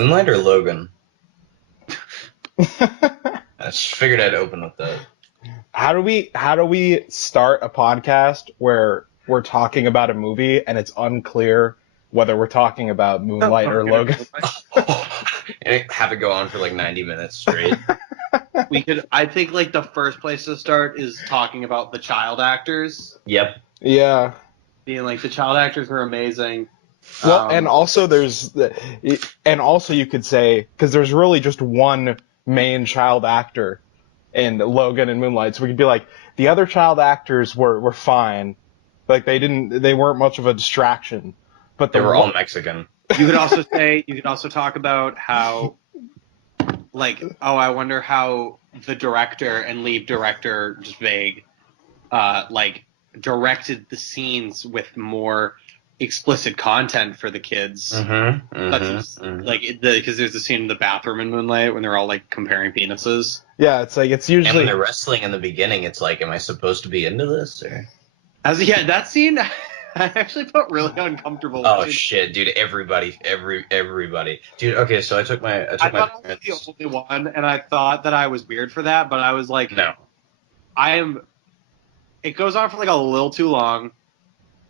Moonlight or Logan? I just figured I'd open with that. How do we start a podcast where we're talking about a movie and it's unclear whether we're talking about Moonlight or Logan? And have it go on for like 90 minutes straight. I think like the first place to start is talking about the child actors. Yep. Yeah. Being like the child actors were amazing. Well, and also you could say, because there's really just one main child actor in Logan and Moonlight, so we could be like, the other child actors were fine, like they weren't much of a distraction, but they were all Mexican. You could also talk about how, like, I wonder how the director and lead director, just vague, like directed the scenes with more explicit content for the kids. Because there's a scene in the bathroom in Moonlight when they're all like comparing penises. Yeah, it's like it's usually and when they're wrestling in the beginning, it's like, am I supposed to be into this or? That scene I actually felt really uncomfortable. Oh shit, dude! Everybody, dude. Okay, so I thought I was the only one, and I thought that I was weird for that, but I was like, no, I am. It goes on for like a little too long.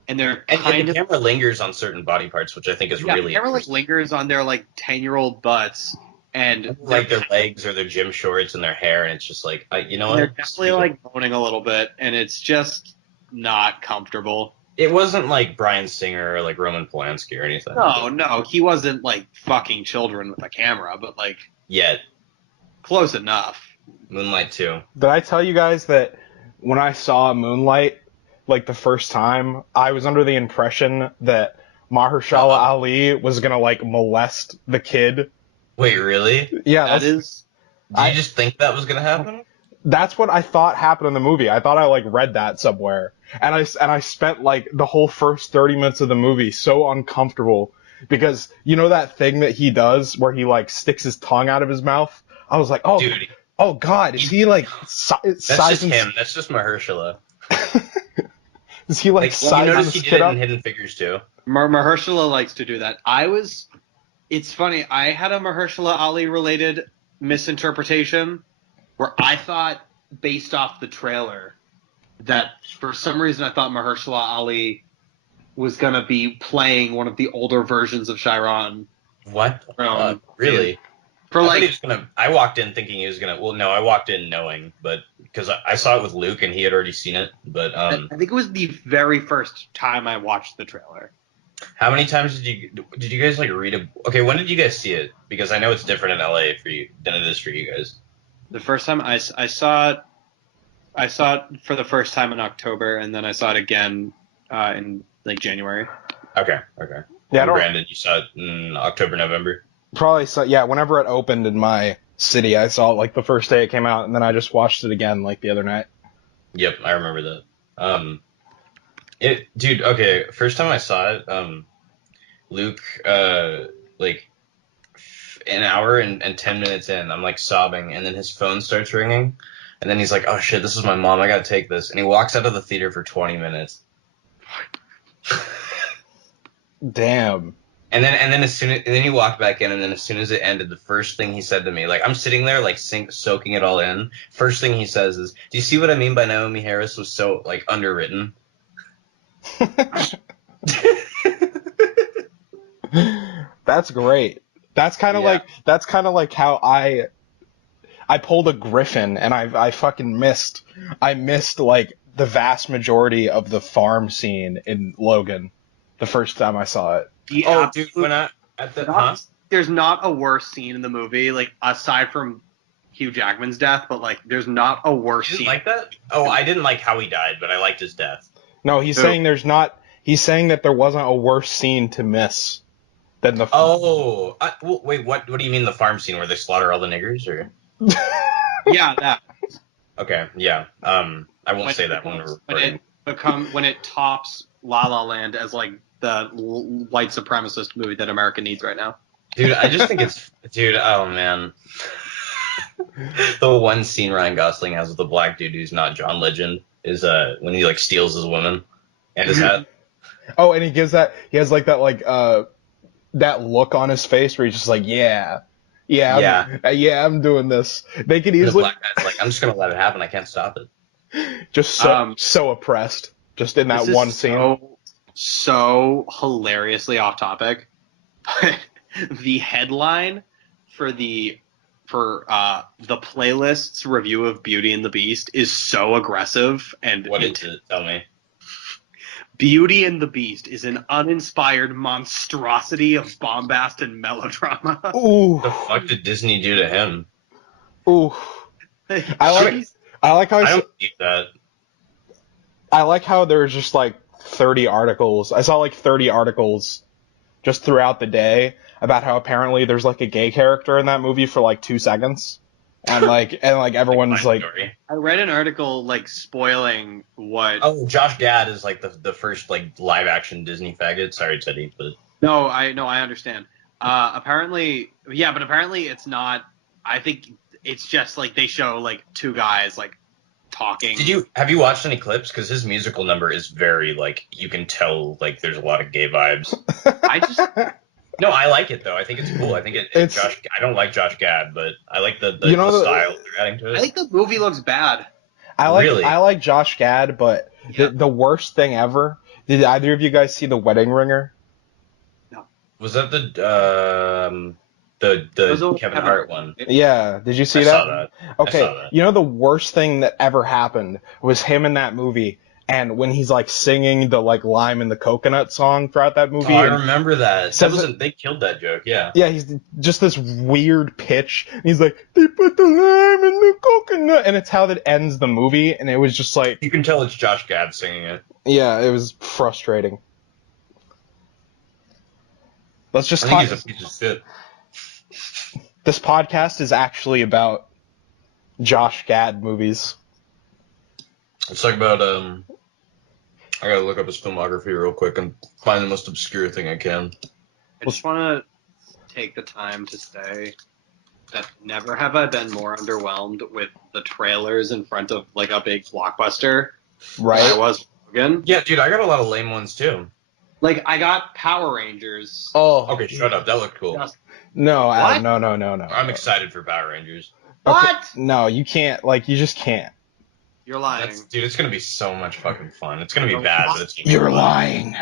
And the camera lingers on certain body parts, which I think is really. The camera like lingers on their like 10-year-old butts and like their legs or their gym shorts and their hair, and it's just like, you know what? They're definitely like moaning a little bit, and it's just not comfortable. It wasn't like Bryan Singer or like Roman Polanski or anything. No, he wasn't like fucking children with a camera, but like yet close enough. Moonlight 2. Did I tell you guys that when I saw Moonlight, like the first time, I was under the impression that Mahershala Ali was gonna like molest the kid? Wait, really? Yeah, Did you just think that was gonna happen? That's what I thought happened in the movie. I thought I like read that somewhere, and I spent like the whole first 30 minutes of the movie so uncomfortable because you know that thing that he does where he like sticks his tongue out of his mouth. I was like, dude, oh god, is he like? That's just him. That's just Mahershala. Is he like you noticed he did it in Hidden Figures too? Mahershala likes to do that. It's funny. I had a Mahershala Ali related misinterpretation where I thought, based off the trailer, that for some reason I thought Mahershala Ali was gonna be playing one of the older versions of Chiron. What? Really? I walked in thinking he was gonna. Well, no, I walked in knowing, but because I saw it with Luke and he had already seen it. But I think it was the very first time I watched the trailer. How many times did you guys like read a? Okay, when did you guys see it? Because I know it's different in LA for you than it is for you guys. The first time I saw it for the first time in October, and then I saw it again in like January. Okay. Yeah, Brandon, you saw it in October, November. Probably so. Yeah, whenever it opened in my city, I saw it like the first day it came out, and then I just watched it again like the other night. Yep, I remember that. Dude, okay, first time I saw it, Luke, like an hour and 10 minutes in, I'm like sobbing, and then his phone starts ringing, and then he's like, "Oh shit, this is my mom. I gotta take this," and he walks out of the theater for 20 minutes. Damn. And then he walked back in, and then as soon as it ended, the first thing he said to me, like I'm sitting there like soaking it all in. First thing he says is, "Do you see what I mean by Naomi Harris was so like underwritten?" That's great. That's kind of like how I pulled a Griffin and I fucking missed like the vast majority of the farm scene in Logan the first time I saw it. Dude, there's not a worse scene in the movie, like aside from Hugh Jackman's death, but like there's not a worse scene. Like that? Oh, I didn't like how he died, but I liked his death. No, he's saying there's not. He's saying that there wasn't a worse scene to miss than the. Wait, what? What do you mean the farm scene where they slaughter all the niggers, or? Yeah, that. Okay, yeah. I won't say that when we're recording. When it tops La La Land as like the white supremacist movie that America needs right now. Dude, I just think it's oh man. The one scene Ryan Gosling has with the black dude who's not John Legend is when he like steals his woman and his hat. Oh, and he has like that like that look on his face where he's just like, yeah, Yeah. I'm doing this. They could The easily black guy's like, I'm just gonna let it happen. I can't stop it. just so oppressed, just in that This one is scene. so hilariously off topic. But the headline for the playlist's review of Beauty and the Beast is so aggressive and What is it? Tell me. Beauty and the Beast is an uninspired monstrosity of bombast and melodrama. Ooh, What the fuck did Disney do to him? ooh. I like how I don't need that. I like how there's just like 30 articles. I saw like 30 articles just throughout the day about how apparently there's like a gay character in that movie for like 2 seconds. And everyone's like, Story. I read an article like spoiling what. Oh, Josh Gad is like the first like live action Disney faggot. Sorry, Teddy, but No, I understand. Apparently, yeah, but apparently it's not. I think it's just like they show like two guys like talking. have you watched any clips? Because his musical number is very like you can tell like there's a lot of gay vibes. I just No, I like it though. I think it's cool. I think I don't like Josh Gad, but I like the style they're adding to it. I think the movie looks bad. Really? I like Josh Gad, but Yeah. the worst thing ever. Did either of you guys see The Wedding Ringer? Was that the Kevin Hart one? Yeah, did you see I that? saw that. Okay, I saw that. you know the worst thing that ever happened was him in that movie, and when he's like singing the like lime and the coconut song throughout that movie. Oh, I remember that. They killed that joke, yeah. Yeah, he's just this weird pitch. And he's like, they put the lime in the coconut, and it's how that ends the movie. And it was just like, You can tell it's Josh Gad singing it. yeah, it was frustrating. Let's just I talk. think he's a piece of shit. This podcast is actually about Josh Gad movies. Let's talk about I gotta look up his filmography real quick and find the most obscure thing I can. I just want to take the time to say that never have I been more underwhelmed with the trailers in front of like a big blockbuster Right? than I was Logan. Yeah, dude, I got a lot of lame ones too. Like I got Power Rangers. Oh, Okay, shut up. That looked cool. Just- no, Adam, What? no. I'm excited for Power Rangers. Okay, What? no, you can't. Like, you just can't. You're lying. Dude, it's gonna be so much fucking fun. It's gonna be bad, but it's gonna be You're fun. lying.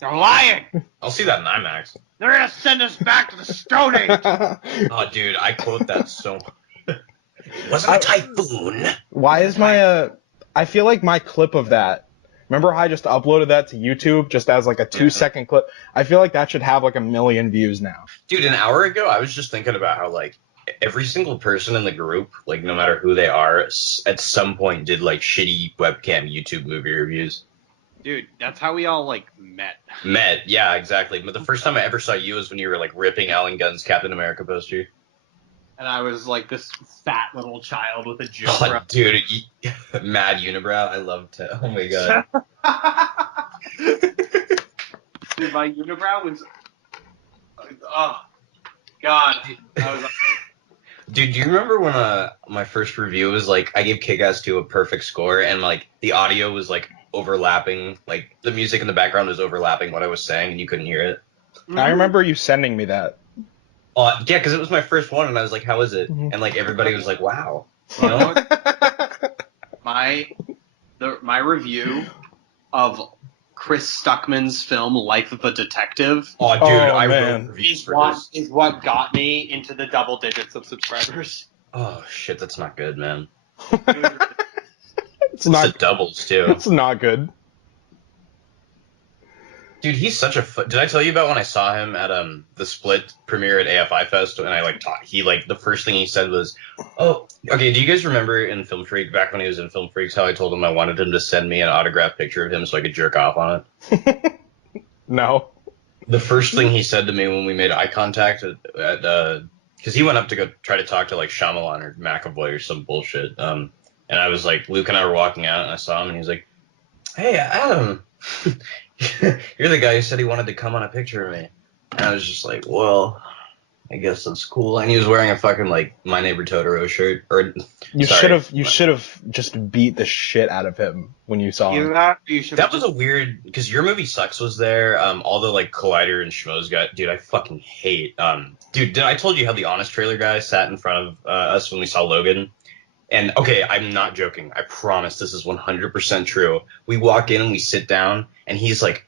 You're lying. I'll see that in IMAX. They're gonna send us back to the Stone Age. Oh, dude, I quote that so much. Wasn't a typhoon. Why is my I feel like my clip of that. Remember how I just uploaded that to YouTube just as like a 2-second clip? I feel like that should have like 1 million views now. Dude, an hour ago, I was just thinking about how, like, every single person in the group, like, no matter who they are, at some point did, like, shitty webcam YouTube movie reviews. Dude, that's how we all like met. Yeah, exactly. But the first time I ever saw you was when you were, like, ripping Alan Gunn's Captain America poster. And I was like this fat little child with a Oh, joke. dude, mad unibrow. I love to. Oh my god. Dude, my unibrow was. Oh, God. I was. Dude, do you remember when my first review was like I gave Kick-Ass 2 a perfect score and like the audio was like overlapping, like the music in the background was overlapping what I was saying and you couldn't hear it? I remember you sending me that. Yeah, because it was my first one and I was like, how is it? And like everybody was like, wow. You know? My review of Chris Stuckman's film Life of a Detective Oh, dude, I wrote reviews for this. is what got me into the double digits of subscribers. Oh shit, that's not good, man. It's not. It's doubles too. It's not good. Dude, he's such a. Did I tell you about when I saw him at the Split premiere at AFI Fest and I like taught? He like the first thing he said was, "Oh, okay." Do you guys remember in Film Freak back when he was in Film Freaks how I told him I wanted him to send me an autographed picture of him so I could jerk off on it? No. The first thing he said to me when we made eye contact at because he went up to go try to talk to like Shyamalan or McAvoy or some bullshit. And I was like, Luke and I were walking out and I saw him and he's like, "Hey, Adam." You're the guy who said he wanted to come on a picture of me. And I was just like, well, I guess that's cool. And he was wearing a fucking like My Neighbor Totoro shirt. Or You should sorry, have just beat the shit out of him when you saw him. You should that was a weird because Your Movie Sucks was there. All the like Collider and Schmoes got. Dude, I fucking hate. Dude, I told you how the Honest Trailer guy sat in front of us when we saw Logan? And okay, I'm not joking. I promise this is 100% true. We walk in and we sit down, and he has like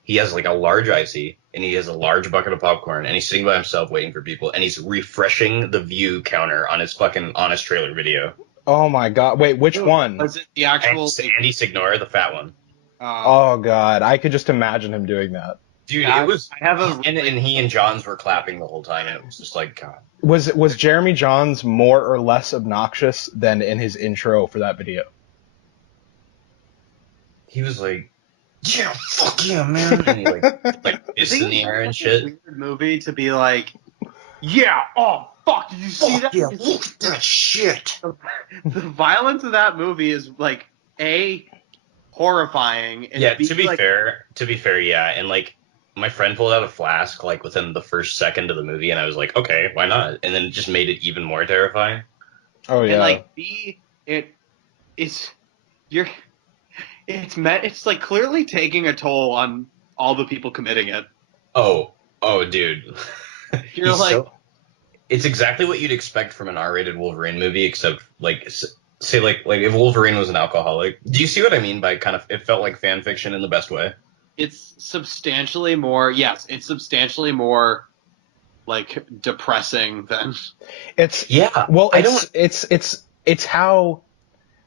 a large icy, and he has a large bucket of popcorn, and he's sitting by himself waiting for people, and he's refreshing the view counter on his fucking Honest Trailer video. Oh my god! Wait, which one? Was it the actual? Andy Signore, the fat one. Oh god, I could just imagine him doing that. Dude, Yeah, it was. I have a and he and Johns were clapping the whole time, and it was just like, God. Was Jeremy Johns more or less obnoxious than in his intro for that video? He was like, yeah, fuck yeah, man. And he like fists in the air and shit. Weird movie to be like, yeah, oh fuck, did you see that? Yeah, look at that shit. The violence of that movie is like horrifying. And Yeah, B, to be like, fair, yeah, and like my friend pulled out a flask like within the first second of the movie, and I was like, okay, why not? And then it just made it even more terrifying. Oh yeah. And like B, it's it's like clearly taking a toll on all the people committing it. Oh, dude. You're like, it's exactly what you'd expect from an R-rated Wolverine movie, except like say like if Wolverine was an alcoholic. Do you see what I mean by kind of it felt like fan fiction in the best way? it's substantially more. Yes, it's substantially more like depressing than. It's Yeah. well, it's how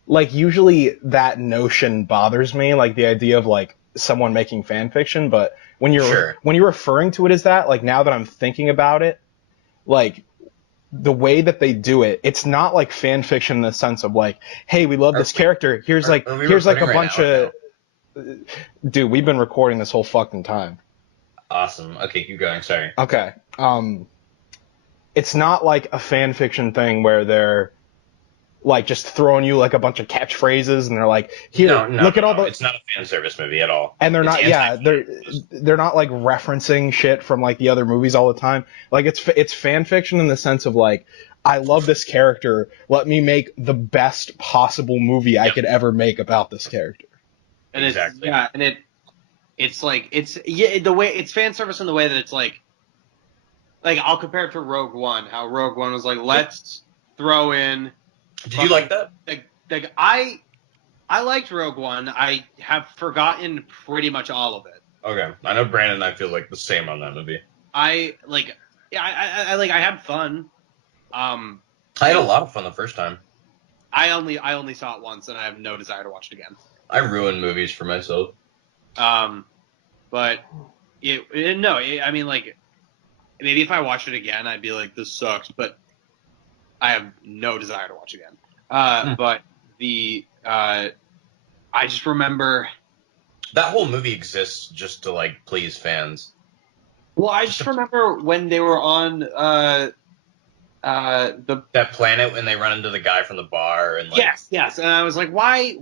like usually that notion bothers me, like the idea of like someone making fan fiction, but when you're referring to it as that, like now that I'm thinking about it, like the way that they do it, it's not like fan fiction in the sense of like, hey, we love this character. Here's like a bunch of dude, we've been recording this whole fucking time. Awesome. Okay, keep going. Sorry. Okay. It's not like a fan fiction thing where they're like just throwing you like a bunch of catchphrases and they're like, here, look at all the. It's not a fan service movie at all. And they're not, yeah, they're not like referencing shit from like the other movies all the time. Like it's fan fiction in the sense of like, I love this character. Let me make the best possible movie I could ever make about this character. And exactly. It's like the way it's fan service in the way that it's like I'll compare it to Rogue One. How Rogue One was like, let's throw in. Did you like that? Like I liked Rogue One. I have forgotten pretty much all of it. Okay, I know Brandon and I feel like the same on that movie. I had fun. I had a lot of fun the first time. I only saw it once, and I have no desire to watch it again. I ruin movies for myself. But I mean, like, maybe if I watched it again, I'd be like, this sucks, but I have no desire to watch it again. But I just remember that whole movie exists just to like please fans. Well, I just remember when they were on that planet when they run into the guy from the bar and like yes, and I was like, why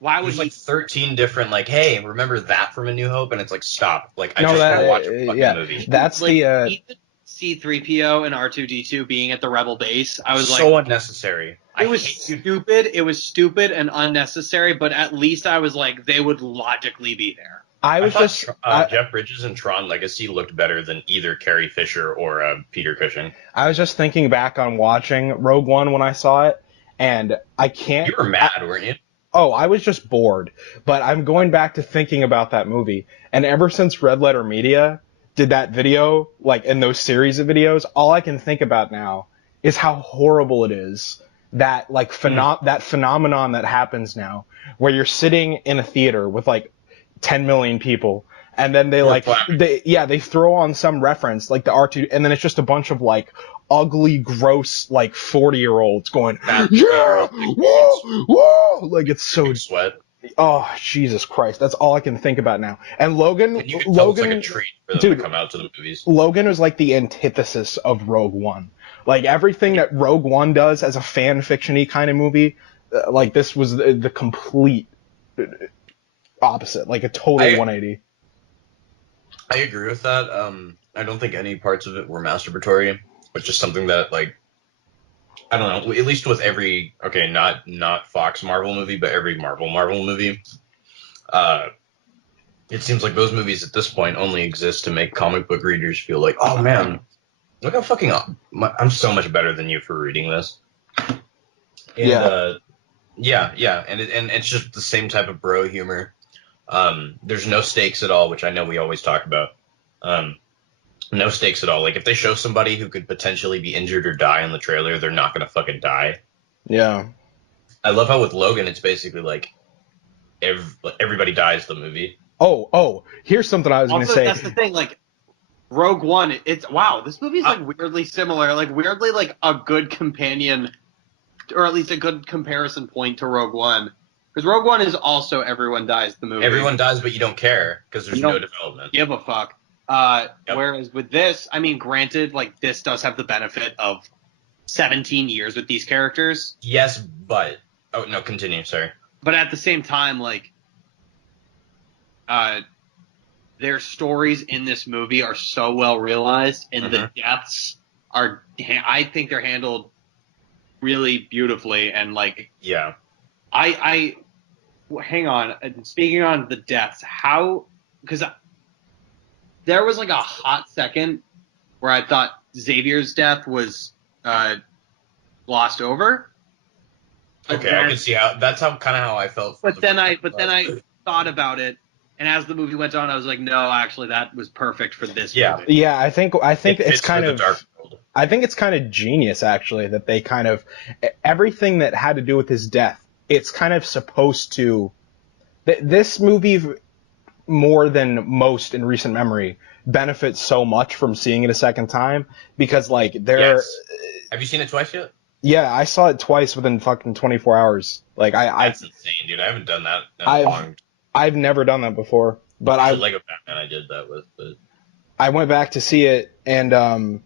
would like 13 different like, hey, remember that from A New Hope? And it's like, stop, like I just want to watch a fucking movie. That's like, C-3PO and R2-D2 being at the Rebel base. I was so unnecessary. It was stupid. It was stupid and unnecessary. But at least I was like, they would logically be there. I thought Jeff Bridges and Tron Legacy looked better than either Carrie Fisher or Peter Cushing. I was just thinking back on watching Rogue One when I saw it, and I can't. You were mad, weren't you? Oh, I was just bored. But I'm going back to thinking about that movie, and ever since Red Letter Media did that video, like in those series of videos, all I can think about now is how horrible it is that like that phenomenon that happens now, where you're sitting in a theater with like 10 million people, and then they throw on some reference like the R2, and then it's just a bunch of like ugly, gross like 40-year-olds going, yeah, whoa, whoa, like it's so sweat. Oh, Jesus Christ. That's all I can think about now. And Logan, it's like a treat for them to come out to the movies. Logan was like the antithesis of Rogue One. Like everything that Rogue One does as a fan fiction-y kind of movie, like this was the complete opposite, like a total 180. I agree with that. I don't think any parts of it were masturbatory. which is something that like I don't know, at least with every not Fox Marvel movie, but every Marvel movie, uh, it seems like those movies at this point only exist to make comic book readers feel like, oh man, look how fucking I'm so much better than you for reading this. And Yeah. yeah, and it's just the same type of bro humor. There's no stakes at all, which I know we always talk about. No stakes at all. Like if they show somebody who could potentially be injured or die in the trailer, they're not gonna fucking die. Yeah. I love how with Logan, it's basically like everybody dies the movie. Oh, here's something I was going to Also, say. that's the thing. Like Rogue One, it's wow. This movie's like weirdly similar. Like weirdly like a good companion, or at least a good comparison point to Rogue One. Because Rogue One is also everyone dies the movie. Everyone dies, but you don't care because there's You don't no development. give a fuck. Yep. Whereas with this, I mean, granted, like this does have the benefit of 17 years with these characters. Yes, but oh no, continue. Sorry. But at the same time, like, their stories in this movie are so well realized, and the deaths are, I think they're handled really beautifully. And like, Yeah. Hang on. Speaking on the deaths, because there was like a hot second where I thought Xavier's death was glossed over. Okay, I can see how that's kind of how I felt. But then I thought about it, and as the movie went on, I was like, no, actually, that was perfect for this movie. Yeah, I think it's kind of Dark World. I think it's kind of genius actually that they kind of everything that had to do with his death. It's kind of supposed to this movie more than most in recent memory benefits so much from seeing it a second time because like Yes. Have you seen it twice yet? Yeah, I saw it twice within fucking 24 hours. Like That's insane, dude. I haven't done that in a long. I've never done that before, but Lego Batman I did that with. But I went back to see it, and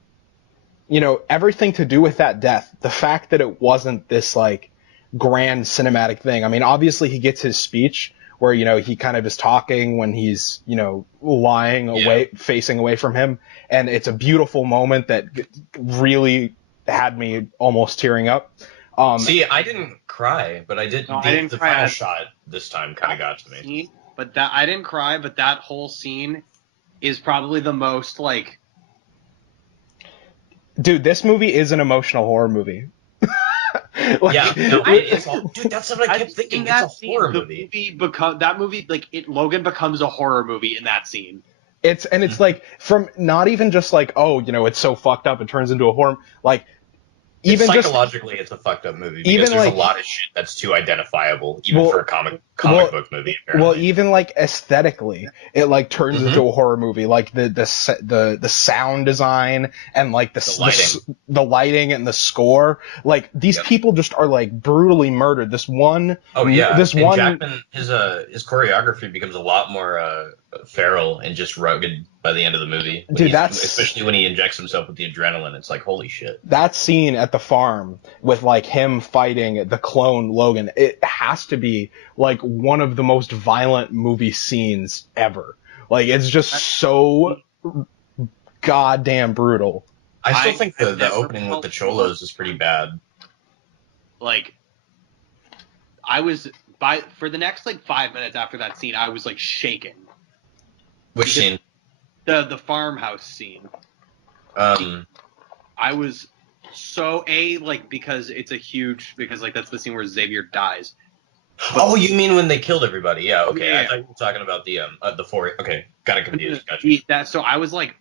you know, everything to do with that death, the fact that it wasn't this like grand cinematic thing. I mean, obviously he gets his speech where, you know, he kind of is talking when he's, you know, lying away, facing away from him, and it's a beautiful moment that really had me almost tearing up. See, I didn't cry, but I did. No, I didn't the cry final shot this time kind of got to me. Scene, but that I didn't cry, but that whole scene is probably the most like. Dude, this movie is an emotional horror movie. Like, yeah, no, it's all, dude. That's what I kept thinking. It's a horror movie. Logan becomes a horror movie in that scene. It's like from not even just like, oh, you know, it's so fucked up it turns into a horror, like even psychologically it's a fucked up movie because there's a lot of shit that's too identifiable even for a comic book movie. Apparently. Well, even like aesthetically, it like turns into a horror movie. Like the sound design and like the lighting and the score. Like these people just are like brutally murdered. This one. Oh yeah. Jackman, his choreography becomes a lot more feral and just rugged by the end of the movie. Dude, especially when he injects himself with the adrenaline. It's like holy shit. That scene at the farm with like him fighting the clone Logan, it has to be like one of the most violent movie scenes ever. Like it's just so goddamn brutal. I still think the opening with the Cholos is pretty bad. Like for the next like 5 minutes after that scene, I was like shaking. Which scene? The farmhouse scene. I was so because it's because like that's the scene where Xavier dies. But, you mean when they killed everybody? Yeah, okay. Yeah. I thought you were talking about the four. Okay, got it confused. Gotcha. So I was like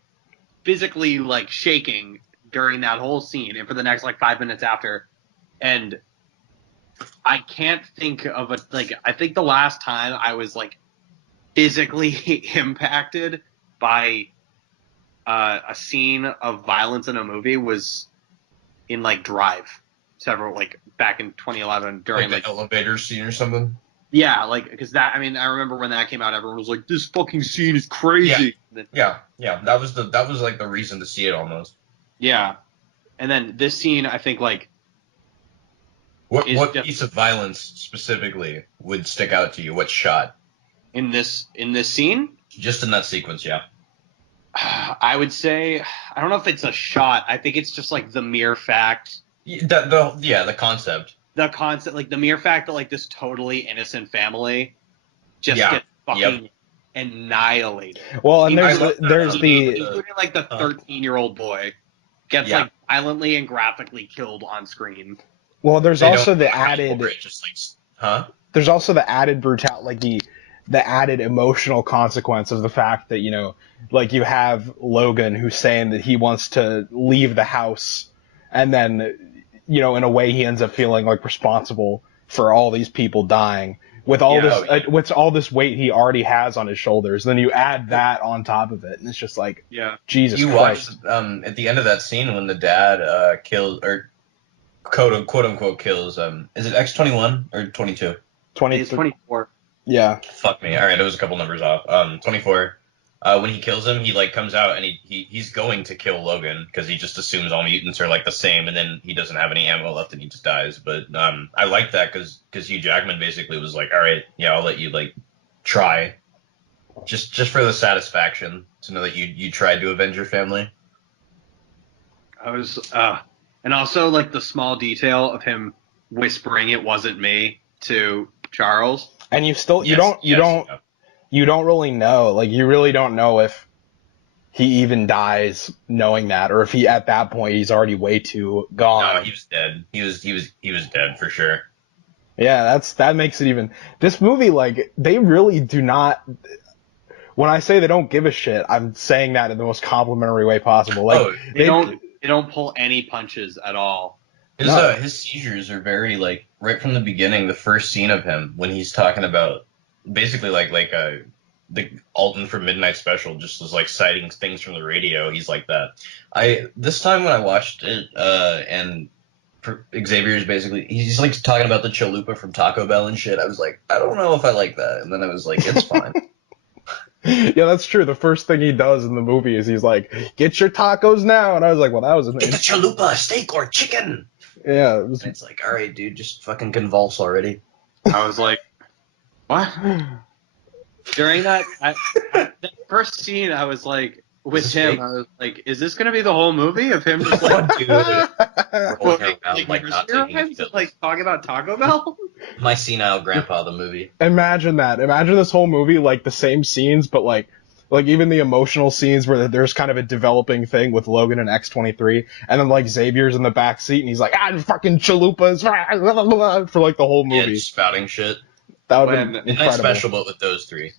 physically like shaking during that whole scene, and for the next like 5 minutes after, and I can't think of I think the last time I was like physically impacted by a scene of violence in a movie was in like Drive, back in 2011 during the elevator scene or something. Yeah, because I remember when that came out, everyone was like, "This fucking scene is crazy." Yeah. That was like the reason to see it almost. Yeah, and then this scene, I think what piece of violence specifically would stick out to you? What shot? In this scene? Just in that sequence, yeah. I would say, I don't know if it's a shot. I think it's just like the mere fact, The concept. the concept, like the mere fact that like this totally innocent family just Yeah. gets fucking annihilated. Well, and Including like the 13-year-old boy gets Yeah. like violently and graphically killed on screen. well, there's They also don't the account added for it, just like, huh? there's also the added brutal, like the added emotional consequence of the fact that, you know, like you have Logan who's saying that he wants to leave the house, and then, you know, in a way he ends up feeling like responsible for all these people dying with all with all this weight he already has on his shoulders. Then you add that on top of it, and it's just like, Jesus Christ. Watch at the end of that scene when the dad kills, or quote unquote kills, is it X-21 or 22? 24. Yeah. Fuck me. All right, it was a couple numbers off. 24. When he kills him, he like comes out and he's going to kill Logan because he just assumes all mutants are like the same, and then he doesn't have any ammo left and he just dies. But I like that because Hugh Jackman basically was like, all right, yeah, I'll let you like try, just for the satisfaction to know that you tried to avenge your family. And also like the small detail of him whispering "it wasn't me" to Charles. And you don't really know, like you really don't know if he even dies knowing that, or if he at that point he's already way too gone. No, he was dead. He was dead for sure. Yeah, that makes it even. This movie, like, they really do not. When I say they don't give a shit, I'm saying that in the most complimentary way possible. Like, they don't pull any punches at all. His seizures are very like right from the beginning. The first scene of him when he's talking about basically the Alton from Midnight Special just was like citing things from the radio. He's like that. This time when I watched it, and Xavier's basically he's like talking about the chalupa from Taco Bell and shit. I was like, I don't know if I like that, and then I was like, it's fine. Yeah, that's true. The first thing he does in the movie is he's like, "Get your tacos now," and I was like, "Well, that was get the chalupa, steak or chicken." Yeah, it's like, all right, dude, just fucking convulse already. I was like, what? During that first scene, I was like, with him, I was like, is this gonna be the whole movie of him just like, rolling around like not taking like talking about Taco Bell? My senile grandpa, the movie. Imagine that. Imagine this whole movie like the same scenes, but like even the emotional scenes where there's kind of a developing thing with Logan and X-23, and then like Xavier's in the back seat and he's like, fucking chalupas for like the whole movie. Yeah, spouting shit. That would be incredible. Special, but with those three.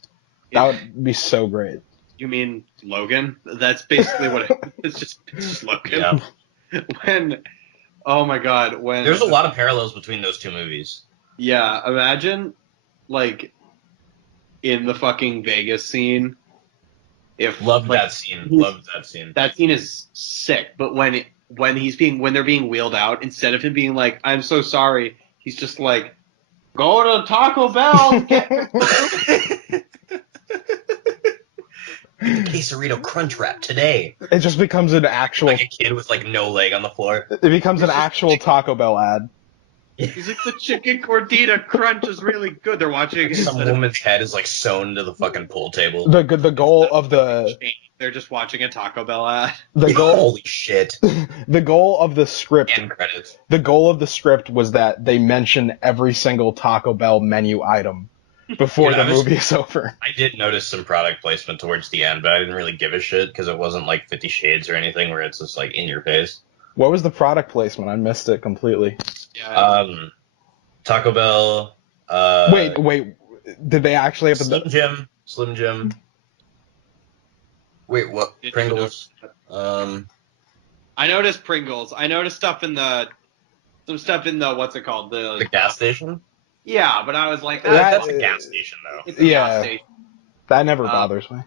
That would be so great. You mean Logan? That's basically what it's just Logan. Yeah. Oh my god, there's a lot of parallels between those two movies. Yeah, imagine like in the fucking Vegas scene. Loved that scene. That scene is sick. But when they're being wheeled out, instead of him being like, "I'm so sorry," he's just like, "Go to Taco Bell." Get the quesarito crunch wrap today. It just becomes an actual like a kid with like no leg on the floor. It becomes an actual Taco Bell ad. He's like, the chicken gordita crunch is really good. They're watching. Some woman's head is like sewn to the fucking pool table. The goal of the. They're just watching a Taco Bell ad. Holy shit. The goal of the script. End credits. The goal of the script was that they mention every single Taco Bell menu item before the movie is over. I did notice some product placement towards the end, but I didn't really give a shit because it wasn't like 50 Shades or anything where it's just like in your face. What was the product placement? I missed it completely. Yeah. Taco Bell. Wait. Did they actually have Slim Jim. Wait, what? Pringles. I noticed Pringles. I noticed some stuff in the what's it called? The gas station. Yeah, but I was like, that's a gas station though. It's a gas station. That never bothers me.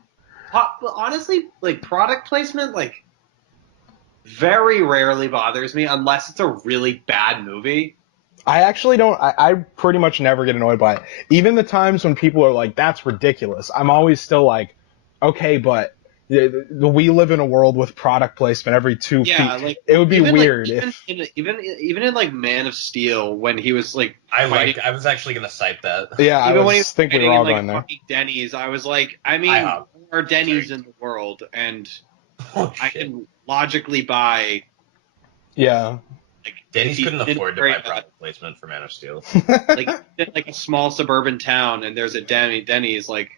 Honestly, like product placement, like very rarely bothers me unless it's a really bad movie. I actually don't. I pretty much never get annoyed by it. Even the times when people are like, "That's ridiculous," I'm always still like, "Okay, but we live in a world with product placement every 2 feet. Like, it would be weird even in like Man of Steel when he was like I was actually gonna cite that. Yeah, even I when he was think we were all going there. Denny's, I was like, I mean, are Denny's in the world, and Oh, I shit. can logically buy. Yeah. Like, Denny's if you couldn't didn't afford to worry buy about- product placement for Man of Steel. like like a small suburban town, and there's a Denny's. Like,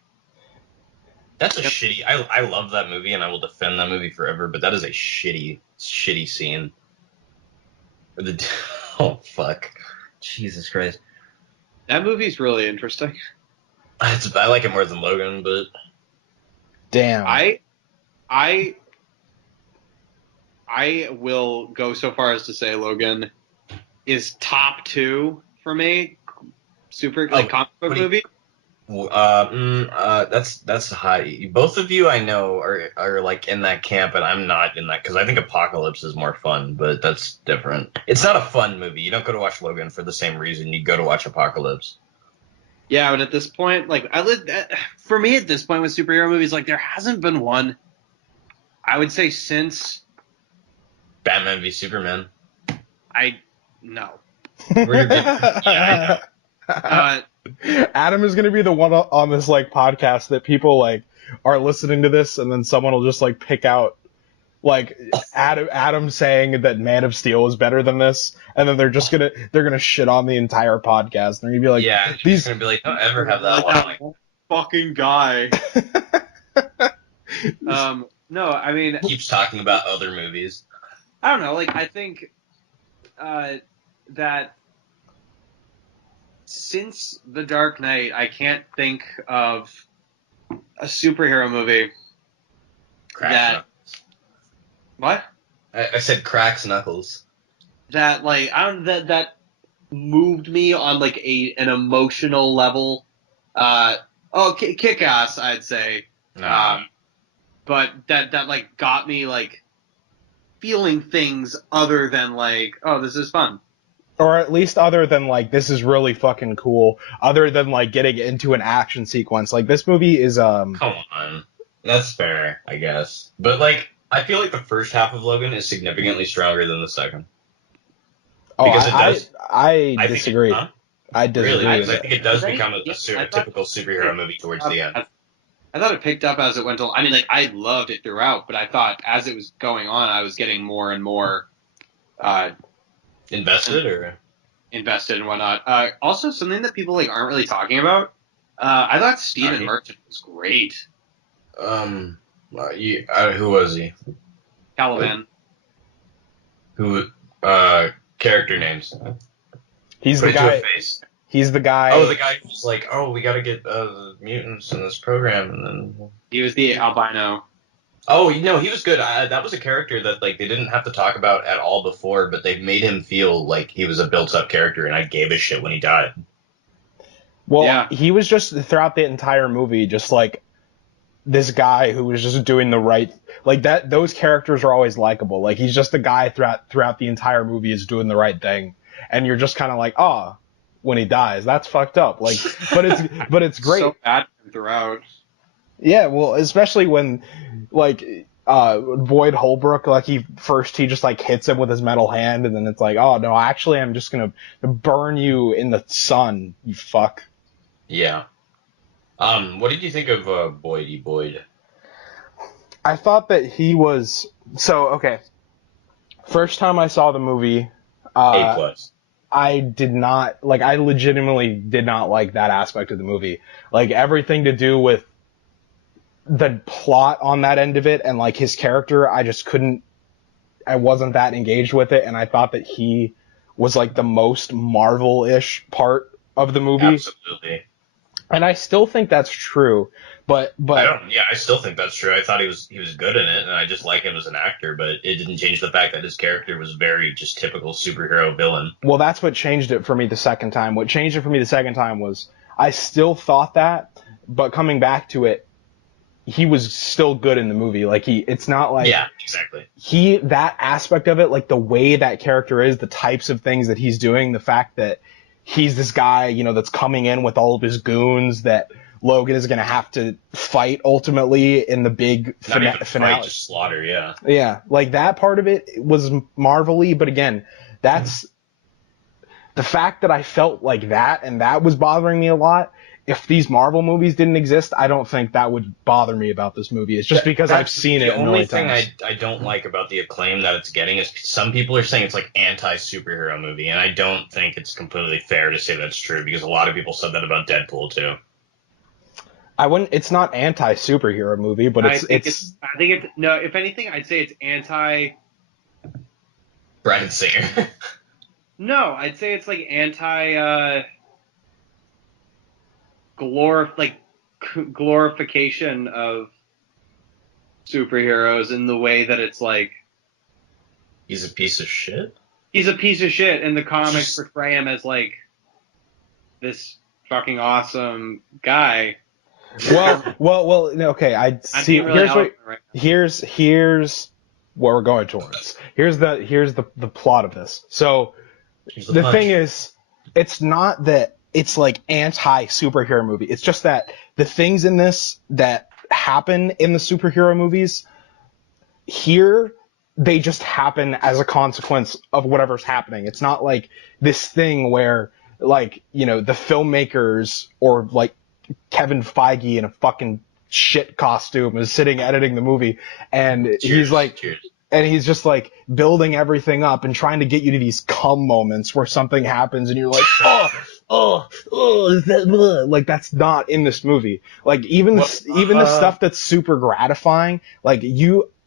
That's a shitty. I love that movie and I will defend that movie forever. But that is a shitty scene. Oh fuck, Jesus Christ. that movie's really interesting. I like it more than Logan, but Damn. I will go so far as to say Logan is top 2 for me. Super like comic book movie. that's high. Both of you I know are like in that camp, and I'm not in that because I think Apocalypse is more fun, but that's different. It's not a fun movie. You don't go to watch Logan for the same reason you go to watch Apocalypse. Yeah, but at this point, like for me at this point with superhero movies, like there hasn't been one. I would say since Batman v Superman. No. Yeah, I know. Adam is gonna be the one on this like podcast that people like are listening to this, and then someone will just like pick out like Adam saying that Man of Steel is better than this, and then they're gonna shit on the entire podcast. They're gonna be like, Yeah, these gonna be like, don't ever have that one. Like, fucking guy. No, I mean, keeps talking about other movies. I don't know. Like, I think that since The Dark Knight, I can't think of a superhero movie Cracks what I said cracks knuckles. that like I don't that moved me on like an emotional level. Kick Ass, I'd say. Nah. But that like got me like feeling things other than like, oh, this is fun. or at least other than like this is really fucking cool, other than like getting into an action sequence. Like this movie is Come on. That's fair, I guess. But like I feel like the first half of Logan is significantly stronger than the second. Because it does. I disagree. I disagree. Really? with Because I that. think it does become a typical superhero movie towards the end. I thought it picked up as it went along. I mean, like, I loved it throughout, but I thought as it was going on, I was getting more and more Invested or invested and whatnot. Also, something that people like aren't really talking about. I thought Stephen Merchant was great. who was he? Caliban. Who? Character names. He's Put the it to a guy. face. He's the guy. Oh, the guy who's like, oh, we got to get the mutants in this program, and then. He was the albino. Oh, he was good. That was a character that like they didn't have to talk about at all before, but they made him feel like he was a built-up character, and I gave a shit when he died. Well, Yeah. he was just throughout the entire movie, just like this guy who was just doing the right, like that. Those characters are always likable. Like he's just the guy throughout the entire movie is doing the right thing, and you're just kind of like, oh, when he dies, that's fucked up. Like, but it's great. So bad throughout. Yeah, well, especially when like Boyd Holbrook, like he just like hits him with his metal hand, and then it's like, oh no, actually I'm just gonna burn you in the sun, you fuck. Yeah. What did you think of Boydie Boyd? I thought that he was okay. First time I saw the movie, A+. I did not like. I legitimately did not like that aspect of the movie. Like everything to do with the plot on that end of it and like his character, I just couldn't. I wasn't that engaged with it, and I thought that he was like the most Marvel-ish part of the movie. Absolutely. And I still think that's true, but I still think that's true. I thought he was good in it, and I just like him as an actor, but it didn't change the fact that his character was very just typical superhero villain. Well, that's what changed it for me the second time. What changed it for me the second time was I still thought that, but coming back to it, he was still good in the movie. Like it's not like yeah, exactly. That aspect of it, like the way that character is, the types of things that he's doing, the fact that he's this guy, you know, that's coming in with all of his goons that Logan is going to have to fight ultimately in the big finale. Fight, just slaughter, yeah. Yeah, like that part of it was Marvel-y, but again, that's the fact that I felt like that, and that was bothering me a lot. if these Marvel movies didn't exist, I don't think that would bother me about this movie. It's just because I've seen it a million times. The only thing I don't like about the acclaim that it's getting is some people are saying it's like anti-superhero movie, and I don't think it's completely fair to say that's true because a lot of people said that about Deadpool too. I wouldn't. It's not anti-superhero movie, but I think it's no. If anything, I'd say it's anti. Bryan Singer. No, I'd say it's like anti glorification of superheroes in the way that it's like He's a piece of shit. he's a piece of shit, and the comics portray him as like this fucking awesome guy. Well. Okay, I see. Really here's what we're going towards. Here's the plot of this. So the thing is, it's not that it's like anti-superhero movie. It's just that the things in this that happen in the superhero movies here, they just happen as a consequence of whatever's happening. It's not like this thing where, like, you know, the filmmakers or like Kevin Feige in a fucking shit costume is sitting editing the movie, and he's just like building everything up and trying to get you to these cum moments where something happens and you're like, like that's not in this movie. Like even the stuff that's super gratifying, like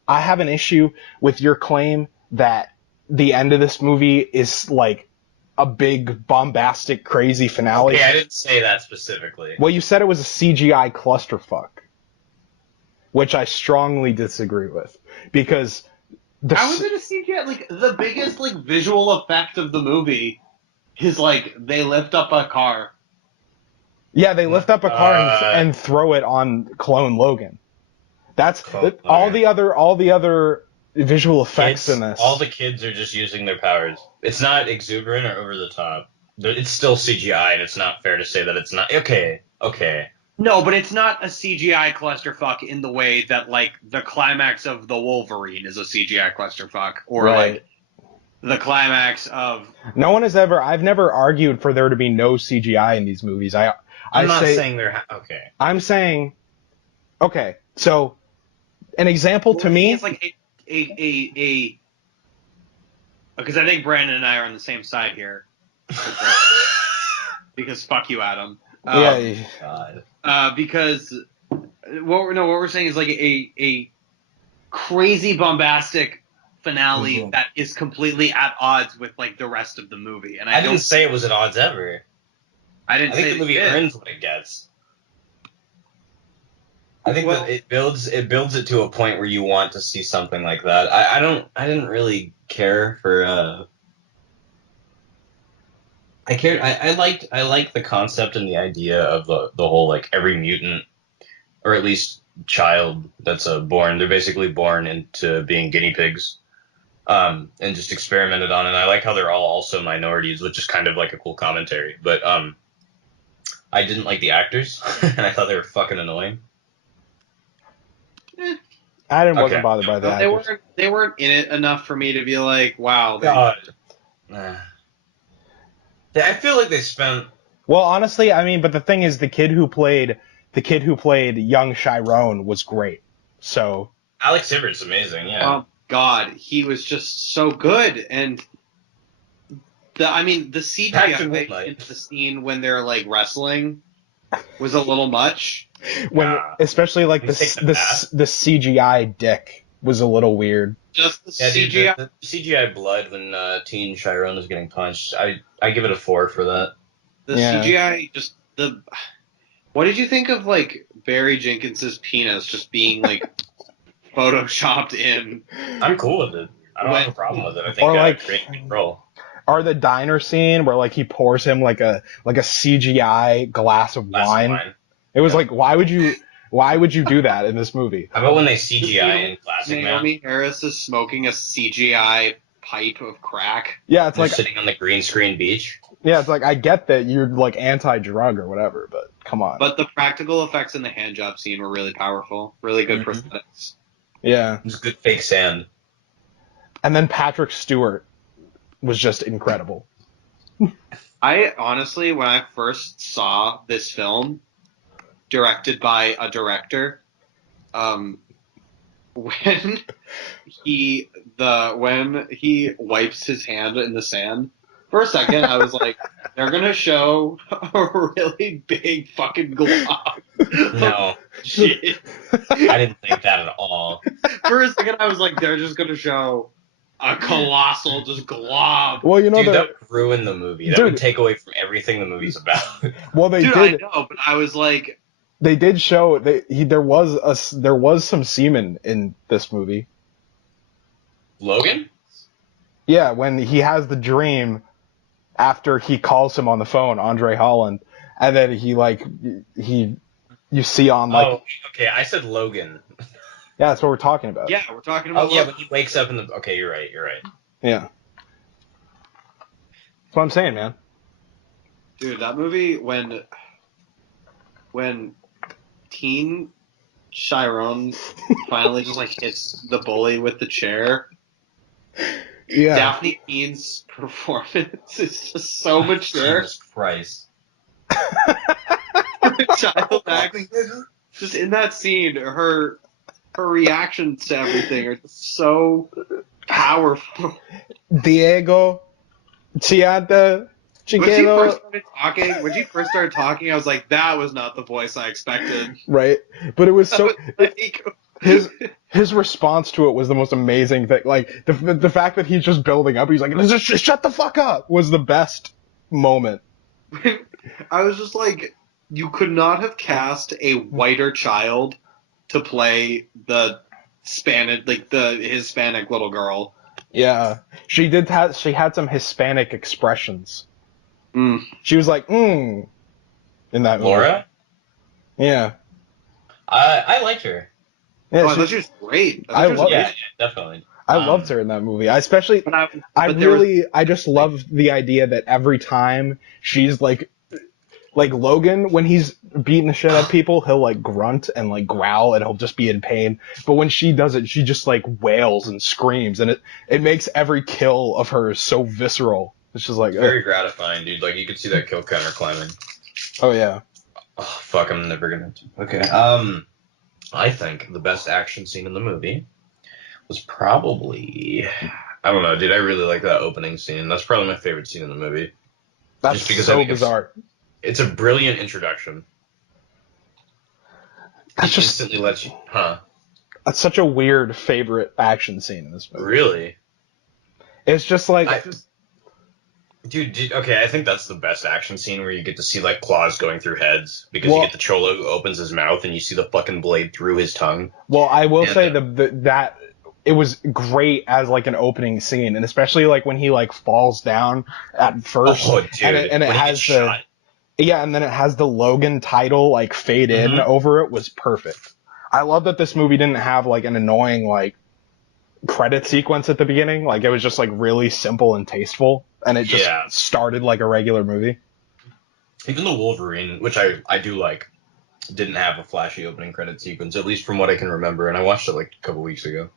I have an issue with your claim that the end of this movie is like a big bombastic crazy finale. Okay, I didn't say that specifically. Well, you said it was a CGI clusterfuck, which I strongly disagree with, because how is it a CGI? Like the biggest like visual effect of the movie is like they lift up a car. Yeah, they lift up a car and throw it on clone Logan. That's all the other visual effects in this. All the kids are just using their powers. It's not exuberant or over the top. It's still CGI, and it's not fair to say that it's not. Okay. No, but it's not a CGI clusterfuck in the way that, like, the climax of the Wolverine is a CGI clusterfuck, or like the climax of. I've never argued for there to be no CGI in these movies. I'm not saying they're okay. I'm saying, okay, so an example to me. It's like a because I think Brandon and I are on the same side here. Because fuck you, Adam. God. Because what we're saying is like a crazy bombastic finale that is completely at odds with like the rest of the movie. And I didn't say it was at odds ever. I think the movie earns what it gets. I think that it builds it to a point where you want to see something like that. I didn't really care for I liked the concept and the idea of the whole like every mutant or at least child that's born, they're basically born into being guinea pigs. And just experimented on, and I like how they're all also minorities, which is kind of like a cool commentary. But I didn't like the actors, and I thought they were fucking annoying. I wasn't bothered by that. They weren't in it enough for me to be like, wow. God. I feel like they spent. Well, honestly, I mean, but the thing is, the kid who played young Chiron was great. So Alex Sibbert's amazing. Yeah. Oh God, he was just so good, and the CGI in the scene when they're like wrestling was a little much. Especially like the CGI dick was a little weird. Just the CGI. The CGI blood when Teen Chiron was getting punched. I give it a 4 for that. CGI What did you think of like Barry Jenkins's penis just being like photoshopped in? I'm cool with it. I don't have a problem with it. I think creative control. Or the diner scene where like he pours him like a CGI glass of wine. It was like, why would you do that in this movie? How about when they CGI in Classic Man? Naomi Harris is smoking a CGI pipe of crack. Yeah, it's They're like sitting on the green screen beach. Yeah, it's like I get that you're like anti-drug or whatever, but come on. But the practical effects in the hand job scene were really powerful. Really good prosthetics. Yeah. It was good fake sand. And then Patrick Stewart was just incredible. I honestly, when I first saw this film, directed by a director. When he wipes his hand in the sand, for a second I was like, they're gonna show a really big fucking glob. No, Shit. I didn't think that at all. For a second I was like, they're just gonna show a colossal just glob. Well, you know, Dude, that would ruin the movie. That would take away from everything the movie's about. Well, they Dude, did. I know, but I was like, They did show there was some semen in this movie. Logan? Yeah, when he has the dream after he calls him on the phone, Andre Holland, and then you see on like. Oh, okay. I said Logan. Yeah, that's what we're talking about. yeah, we're talking about. Oh yeah, when he wakes up in the. Okay, you're right. You're right. Yeah. That's what I'm saying, man. Dude, that movie when Teen Chiron finally just like hits the bully with the chair. Yeah. Daphne Keen's performance is just so mature. Jesus Christ. Child acting, just in that scene, her reactions to everything are just so powerful. Diego, Chianta, Chiquero. When she first started talking, I was like, that was not the voice I expected. Right, but it was so. Like, His response to it was the most amazing thing. Like the fact that he's just building up. He's like, just shut the fuck up. Was the best moment. I was just like, you could not have cast a whiter child to play the Hispanic little girl. Yeah, she had some Hispanic expressions. Mm. She was like, in that movie. Laura? Yeah. I liked her. Yeah, I thought she was great. Yeah, definitely. I loved her in that movie. I just love the idea that every time she's like Logan, when he's beating the shit out of people, he'll like grunt and like growl and he'll just be in pain. But when she does it, she just like wails and screams, and it makes every kill of hers so visceral. It's just like very gratifying, dude. Like you could see that kill counter climbing. Oh yeah. Oh fuck! I'm never gonna. Okay. I think the best action scene in the movie was probably. I don't know, dude. I really like that opening scene. That's probably my favorite scene in the movie. That's just because so bizarre. It's a brilliant introduction. It instantly lets you, That's such a weird favorite action scene in this movie. Really? It's just like. Dude, okay, I think that's the best action scene where you get to see like claws going through heads because you get the Cholo who opens his mouth and you see the fucking blade through his tongue. Well, I will say that it was great as like an opening scene, and especially like when he like falls down at first, and it has the and then it has the Logan title like fade in over it was perfect. I love that this movie didn't have like an annoying like credit sequence at the beginning. Like it was just like really simple and tasteful. And it just started like a regular movie. Even the Wolverine, which I do like, didn't have a flashy opening credit sequence, at least from what I can remember. And I watched it like a couple weeks ago.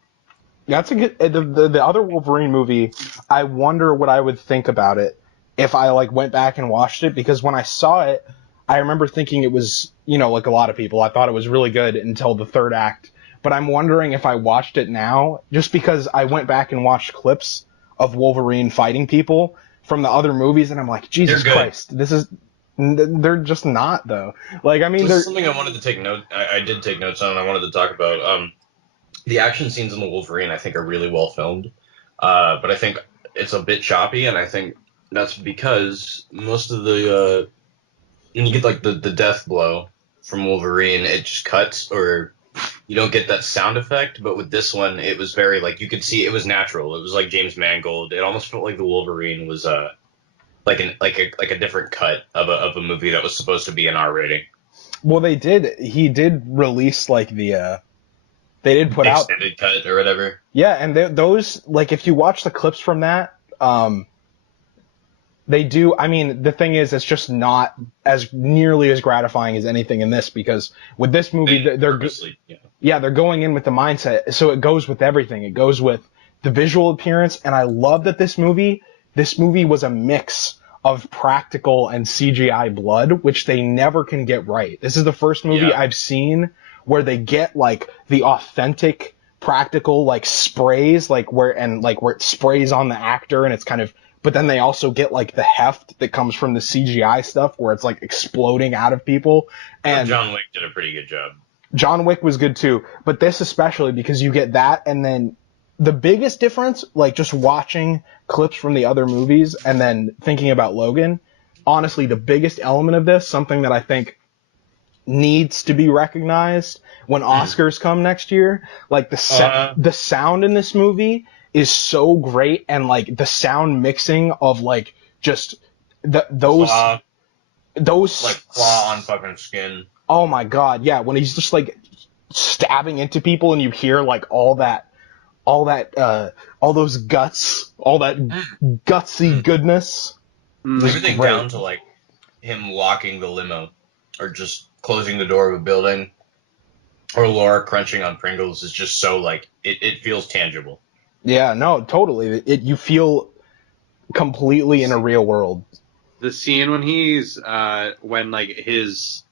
That's a good. The other Wolverine movie, I wonder what I would think about it if I like went back and watched it, because when I saw it, I remember thinking it was, like a lot of people, I thought it was really good until the third act. But I'm wondering if I watched it now, just because I went back and watched clips of Wolverine fighting people from the other movies, and I'm like, Jesus Christ, they're just not, though. Like, I mean, this is something I wanted to take note. I did take notes on. And I wanted to talk about. The action scenes in the Wolverine, I think, are really well filmed, but I think it's a bit choppy, and I think that's because most of the when you get like the death blow from Wolverine, it just cuts, or you don't get that sound effect. But with this one, it was very like you could see it was natural. It was like James Mangold. It almost felt like the Wolverine was like a different cut of a movie that was supposed to be an R rating. Well, he did release like the they did put out extended cut or whatever. Yeah, and those, like, if you watch the clips from that, they do. I mean, the thing is, it's just not as nearly as gratifying as anything in this, because with this movie, they're going in with the mindset, so it goes with everything. It goes with the visual appearance, and I love that this movie was a mix of practical and CGI blood, which they never can get right. This is the first movie I've seen where they get like the authentic practical like sprays, like where it sprays on the actor and it's kind of, but then they also get like the heft that comes from the CGI stuff where it's like exploding out of people. And John Wick did a pretty good job. John Wick was good too, but this especially because you get that, and then the biggest difference, like just watching clips from the other movies and then thinking about Logan, honestly, the biggest element of this, something that I think needs to be recognized when Oscars come next year, like the sound in this movie is so great, and like the sound mixing of like just those like claw on fucking skin. Oh my god, yeah, when he's just like stabbing into people and you hear like all those guts, all that gutsy goodness. Everything down to like him locking the limo or just closing the door of a building or Laura crunching on Pringles is just so like it feels tangible. Yeah, no, totally. You feel completely in a real world. The scene when he's when like his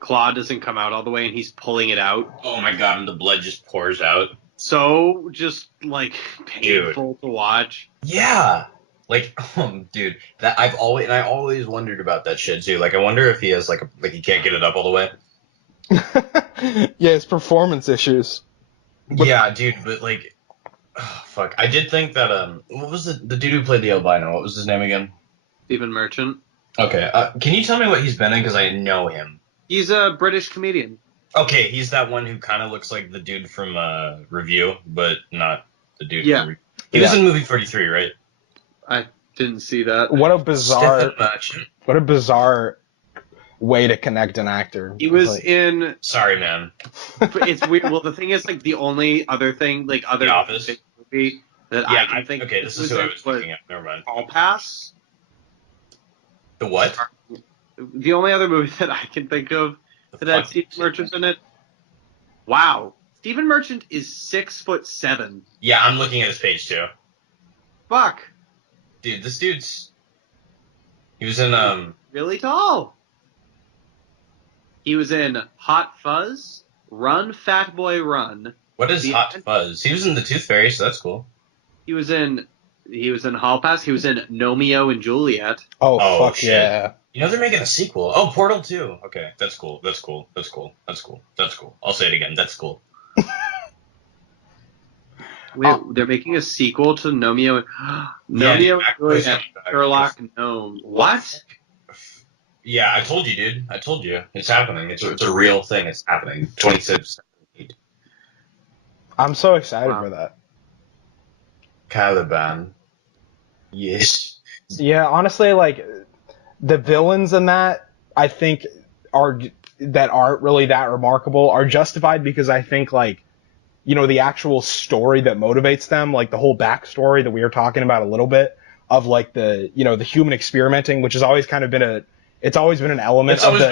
claw doesn't come out all the way and he's pulling it out. Oh my god, and the blood just pours out. So just like painful to watch. Yeah. Like, dude, that I always wondered about that shit too. Like, I wonder if he has like he can't get it up all the way. Yeah, his performance issues. Yeah, dude, but like, oh, fuck. I did think that what was the dude who played the albino? What was his name again? Stephen Merchant. Okay, can you tell me what he's been in? Because I know him. He's a British comedian. Okay, he's that one who kind of looks like the dude from Review, but not the dude from Review. He was in movie 43, right? I didn't see that. What a bizarre way to connect an actor. He was in. Sorry, man. It's weird. Well, the thing is, like, the only other thing, like, other The Office movie that I can think. Okay, this is who I was thinking of. Never mind. Hall Pass. The what? The only other movie that I can think of that had Stephen Merchant in it. Wow, Stephen Merchant is 6'7". Yeah, I'm looking at his page too. Fuck. Dude, this dude's. He was in really tall. He was in Hot Fuzz, Run Fat Boy Run. What is Hot Fuzz? He was in The Tooth Fairy, so that's cool. He was in Hall Pass. He was in Nomeo and Juliet. Oh fuck shit. Yeah. You know they're making a sequel. Oh, Portal 2. Okay, that's cool. I'll say it again. That's cool. Wait, they're making a sequel to Nomeo and Sherlock Gnome. What? Yeah, I told you, dude. I told you. It's happening. It's a real thing. It's happening. 26. I'm so excited for that. Caliban. Yes. Yeah, honestly, like the villains in that, I think aren't really that remarkable are justified because I think like, you know, the actual story that motivates them, like the whole backstory that we were talking about a little bit of like the human experimenting, which has always kind of been an element. It's always been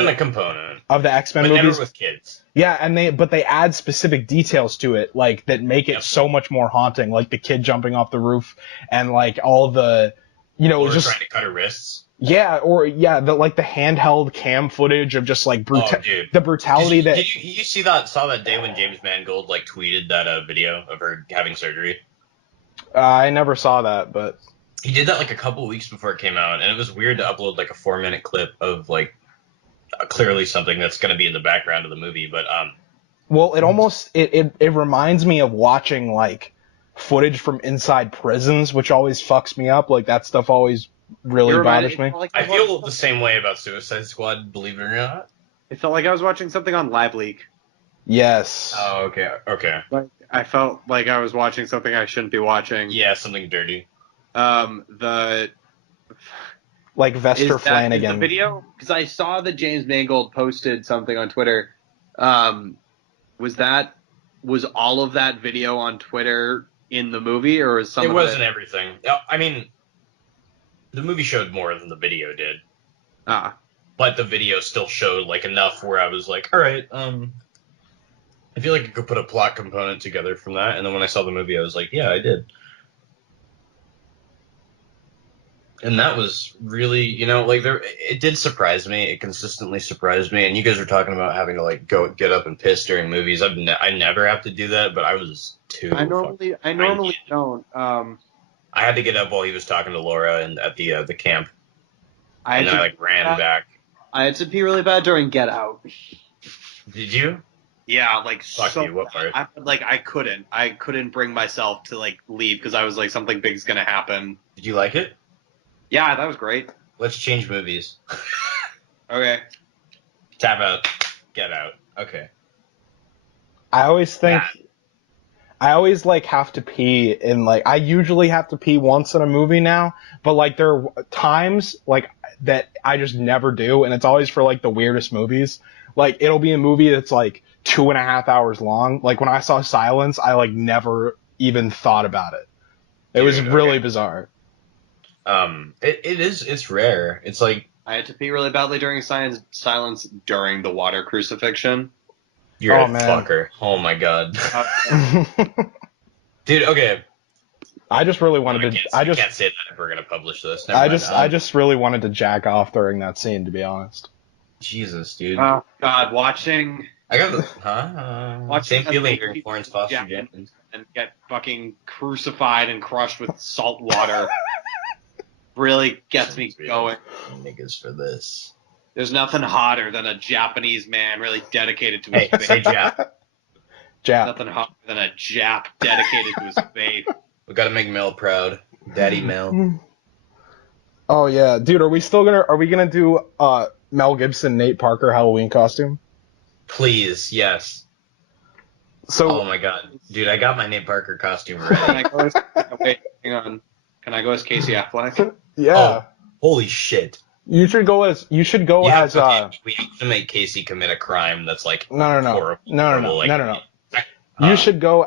a component of the X-Men movies. Never with kids. Yeah, and they add specific details to it, like that make it so much more haunting, like the kid jumping off the roof and like all the, or just trying to cut her wrists. Yeah, the handheld cam footage of just like the brutality Did you saw that day when James Mangold like tweeted that video of her having surgery? I never saw that, but he did that like a couple weeks before it came out, and it was weird to upload like a 4-minute clip of like clearly something that's going to be in the background of the movie, but well, it almost it reminds me of watching like footage from inside prisons, which always fucks me up. Like that stuff always really bothers me. I feel the same way about Suicide Squad, believe it or not. It felt like I was watching something on Live Leak. Yes. Oh, okay. Like I felt like I was watching something I shouldn't be watching. Yeah, something dirty. Like Vester Flanagan. The video, because I saw that James Mangold posted something on Twitter. Was all of that video on Twitter in the movie, or was some? It wasn't everything. I mean, the movie showed more than the video did. But the video still showed like enough where I was like, all right, I feel like I could put a plot component together from that. And then when I saw the movie, I was like, yeah, I did. And that was really, like it did surprise me. It consistently surprised me. And you guys were talking about having to like go get up and piss during movies. I never have to do that, but I was I too normally I fucking. normally don't. I had to get up while he was talking to Laura and at the camp, I and had then I to like ran back. I had to pee really bad during Get Out. Did you? Yeah, like Fuck so you. What part? I couldn't bring myself to like leave because I was like something big's gonna happen. Did you like it? Yeah, that was great. Let's change movies. Okay. Tap out. Get out. Okay. I always think That. I always like have to pee in like I usually have to pee once in a movie now, but like there are times like that I just never do, and it's always for like the weirdest movies. Like it'll be a movie that's like 2.5 hours long. Like when I saw Silence, I like never even thought about it. It was Dude, really okay. bizarre. It's rare. It's like I had to pee really badly during silence during the water crucifixion. you're Oh a man. fucker. Oh my god. I Dude, okay. just really No, wanted to. I can't say that if we're gonna publish this. Never mind. I just really wanted to jack off during that scene, to be honest. Jesus, dude. Oh God, watching I got the same a feeling baby hearing Florence Foster Jack Jenkins. and get fucking crucified and crushed with salt water really gets me going. Niggas for this. There's nothing hotter than a Japanese man really dedicated to his Hey, faith. say Jap. Jap. Nothing hotter than a Jap dedicated to his faith. We gotta make Mel proud. Daddy Mel. Oh yeah, dude. Are we gonna do Mel Gibson, Nate Parker Halloween costume? Please, yes. So Oh my god. Dude, I got my Nate Parker costume Can ready. I go as, wait, hang on. Can I go as Casey Affleck? yeah, Oh, holy shit. you should go as Okay, we have to make Casey commit a crime that's like no horrible. You should go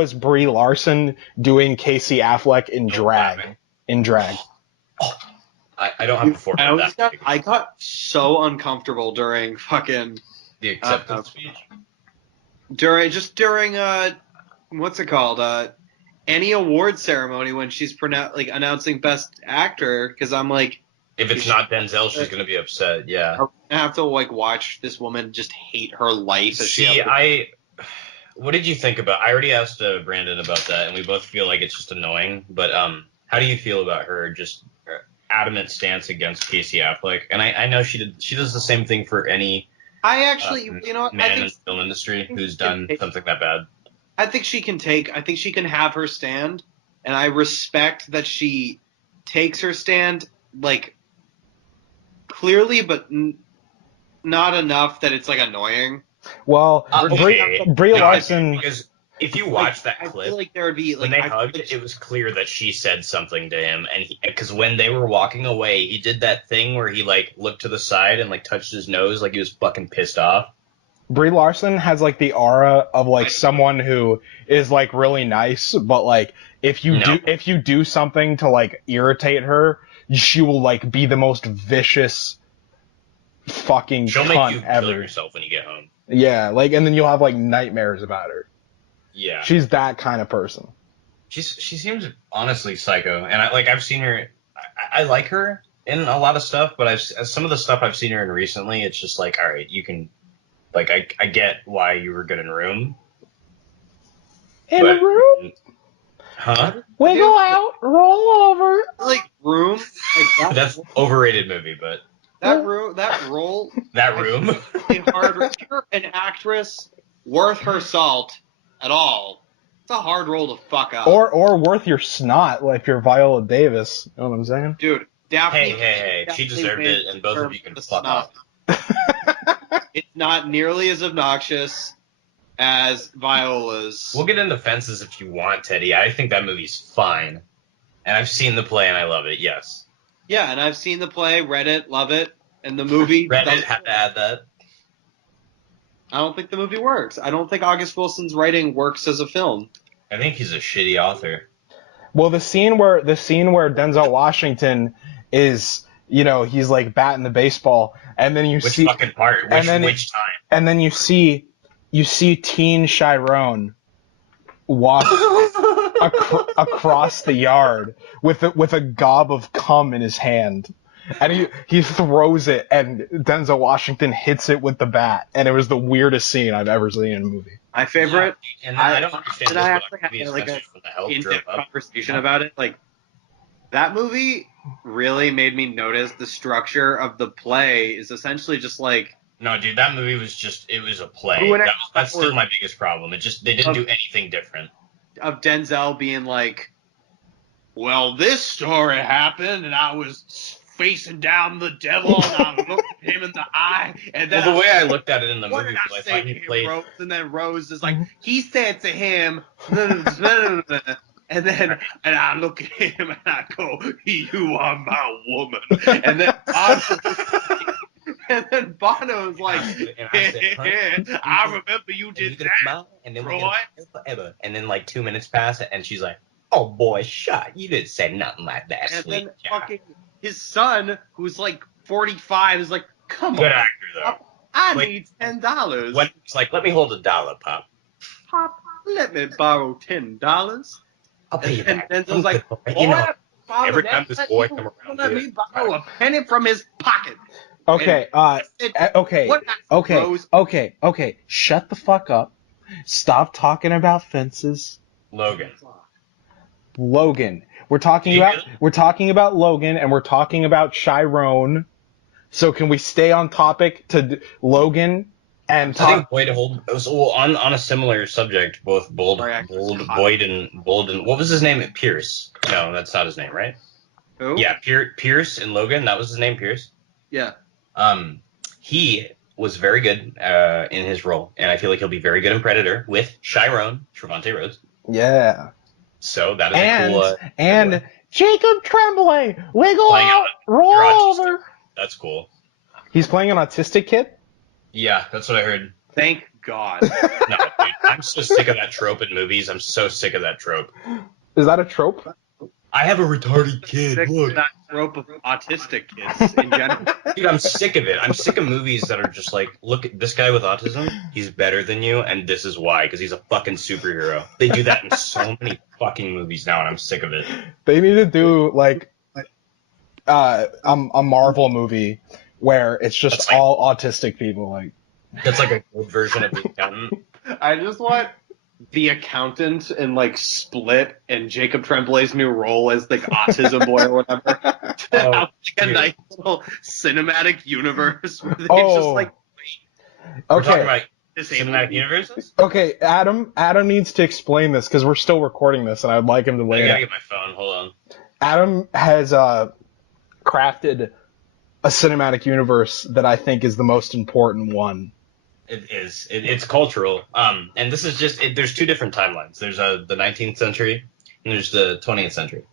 as Brie Larson doing Casey Affleck in drag. In drag. Oh, I don't have to forfeit that. I got so uncomfortable during fucking The acceptance speech. during what's it called any award ceremony when she's announcing best actor because I'm like If it's not Denzel, she's gonna be upset. Yeah. I have to like watch this woman just hate her life. What did you think about? I already asked Brandon about that, and we both feel like it's just annoying. But how do you feel about her just adamant stance against Casey Affleck? And I know she does the same thing for any I actually you know what man I in think the film industry who's done something that bad. I think she can have her stand, and I respect that she takes her stand like clearly, but not enough that it's like annoying. Well, Okay. Brie No, Larson. because if you watch that I clip, feel like there would be when they hugged, it was clear that she said something to him, and because when they were walking away, he did that thing where he like looked to the side and like touched his nose, like he was fucking pissed off. Brie Larson has like the aura of like someone who is like really nice, but like if you do something to like irritate her, she will like be the most vicious fucking She'll cunt make you ever. kill yourself when you get home. Yeah, like and then you'll have like nightmares about her. Yeah, She's that kind of person. she seems honestly psycho, and I've seen her. I like her in a lot of stuff, but some of the stuff I've seen her in recently, it's just like, all right, you can. Like, I get why you were good in Room. In the room? Huh? Wiggle out, roll over. Like Room. Like That's overrated movie, but that role. that Room. Hard. If you're an actress worth her salt at all, it's a hard role to fuck up. Or worth your snot, like you're Viola Davis. You know what I'm saying? Dude, Daphne. Hey, she deserved it, and both of you can fuck off. It's not nearly as obnoxious as Viola's. We'll get into fences if you want, Teddy. I think that movie's fine. And I've seen the play and I love it, yes. Yeah, and I've seen the play, read it, love it, and the movie. Read it, had to add that. I don't think the movie works. I don't think August Wilson's writing works as a film. I think he's a shitty author. Well, the scene where Denzel Washington is, you know, he's like batting the baseball, and then Which fucking part? Which time? And then you see teen Chiron walk across the yard with a gob of cum in his hand. And he throws it, and Denzel Washington hits it with the bat, and it was the weirdest scene I've ever seen in a movie. My favorite. Yeah, and I don't understand I this, actually but had like a when the health drove in-depth up. conversation about it. Like that movie really made me notice the structure of the play is essentially just like. No, dude, that movie was it was a play. 2.5 That's still hours my biggest problem. They didn't do anything different. Of Denzel being like, well, this story happened, and I was facing down the devil, and I looked at him in the eye, and then Well, the way I looked at it in the what movie did I was I say thought to he him, played. Rose? And then Rose is like, he said to him, and I look at him and I go, you are my woman. And then Bono's like, And I said, I remember you did that, and then Roy. Forever. And then like 2 minutes pass, and she's like, "Oh boy, shut! You didn't say nothing like that, And sweet." then fucking his son, who's like 45, is like, come Good on, actor though. I Like, need $10. When it's like, let me hold $1, Pop. Pop, let me borrow $10. I'll pay you And back. Denzel's like, you know, Father, every time this boy come around, let me borrow a penny from his pocket. Okay, okay, What okay, Rose? okay. Shut the fuck up. Stop talking about fences. Logan. Logan. We're talking about Logan, and we're talking about Chiron. So can we stay on topic to Logan and I think talk? Boyd on a similar subject, both Boyd and what was his name? Pierce. No, that's not his name, right? Who? Yeah, Pierce and Logan. That was his name, Pierce. Yeah. He was very good in his role, and I feel like he'll be very good in Predator with Chiron, Trevante Rhodes. Yeah. So that is a cool. And Jacob Tremblay, wiggle Playing out, roll over. That's cool. He's playing an autistic kid? Yeah, that's what I heard. Thank God. No, dude, I'm so sick of that trope in movies. I'm so sick of that trope. Is that a trope? I have a retarded kid. Sick Look. of that trope of autistic kids in general. Dude, I'm sick of it. I'm sick of movies that are just like, look, this guy with autism, he's better than you, and this is why, because he's a fucking superhero. They do that in so many fucking movies now, and I'm sick of it. They need to do like a Marvel movie where it's just all autistic people. Like that's like a good version of The Accountant. I just want The Accountant and like Split and Jacob Tremblay's new role as like Autism Boy or whatever. To have like a nice little cinematic universe where they just like We're talking okay. about disabled cinematic people. universes? Okay, Adam needs to explain this because we're still recording this, and I'd like him to I lay gotta it. get my phone. Hold on. Adam has crafted a cinematic universe that I think is the most important one. It is. It's cultural. And this is just. There's two different timelines. There's the 19th century, and there's the 20th century,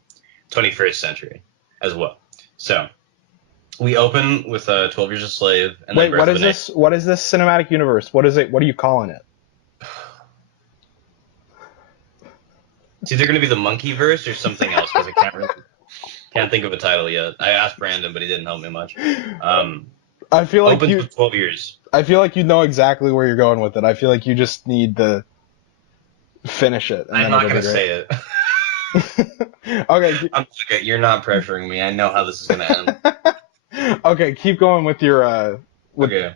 21st century, as well. So we open with 12 Years a Slave, and Wait, then what is this? What is this cinematic universe? What is it? What are you calling it? It's either going to be the Monkey Verse or something else because I can't think of a title yet. I asked Brandon, but he didn't help me much. I feel like open for 12 years. I feel like you know exactly where you're going with it. I feel like you just need to finish it. And I'm then not it'll going be to great. say it. Okay. Okay, you're not pressuring me. I know how this is going to end. Okay, keep going with your. Okay.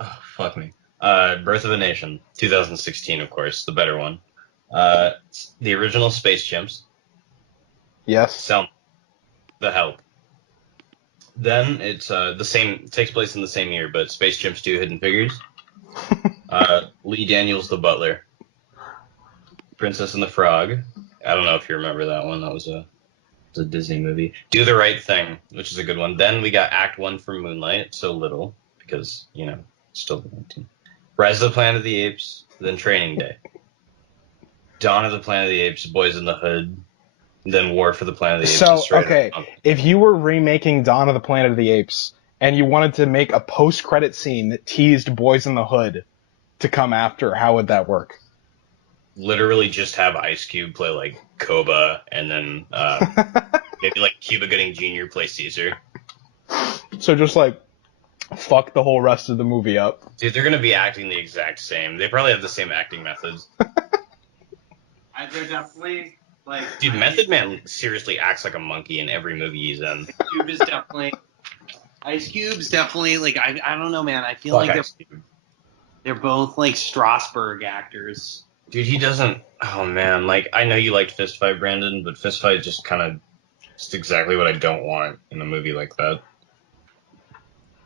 Oh, fuck me. Birth of a Nation, 2016, of course, the better one. The original Space Chimps. Yes. Selma. The Help. Then it's the same. Takes place in the same year, but Space Chimps 2: Hidden Figures. Lee Daniels, The Butler. Princess and the Frog. I don't know if you remember that one. That was a Disney movie. Do the Right Thing, which is a good one. Then we got Act 1 for Moonlight, so little because still 19. Rise of the Planet of the Apes. Then Training Day. Dawn of the Planet of the Apes. Boys in the Hood. Then War for the Planet of the Apes. So, okay, if you were remaking Dawn of the Planet of the Apes and you wanted to make a post-credit scene that teased Boys in the Hood to come after, how would that work? Literally just have Ice Cube play like Koba, and then maybe like Cuba Gooding Jr. play Caesar. So just like fuck the whole rest of the movie up. Dude, they're gonna be acting the exact same. They probably have the same acting methods. They're definitely Like, Dude, Method Man seriously acts like a monkey in every movie he's in. Ice Cube's definitely like I don't know, man. I feel Fuck like Ice Cube. they're both like Strasbourg actors. Dude, he doesn't. Oh man, like I know you liked Fist Fight, Brandon, but Fist Fight just kind of just exactly what I don't want in a movie like that.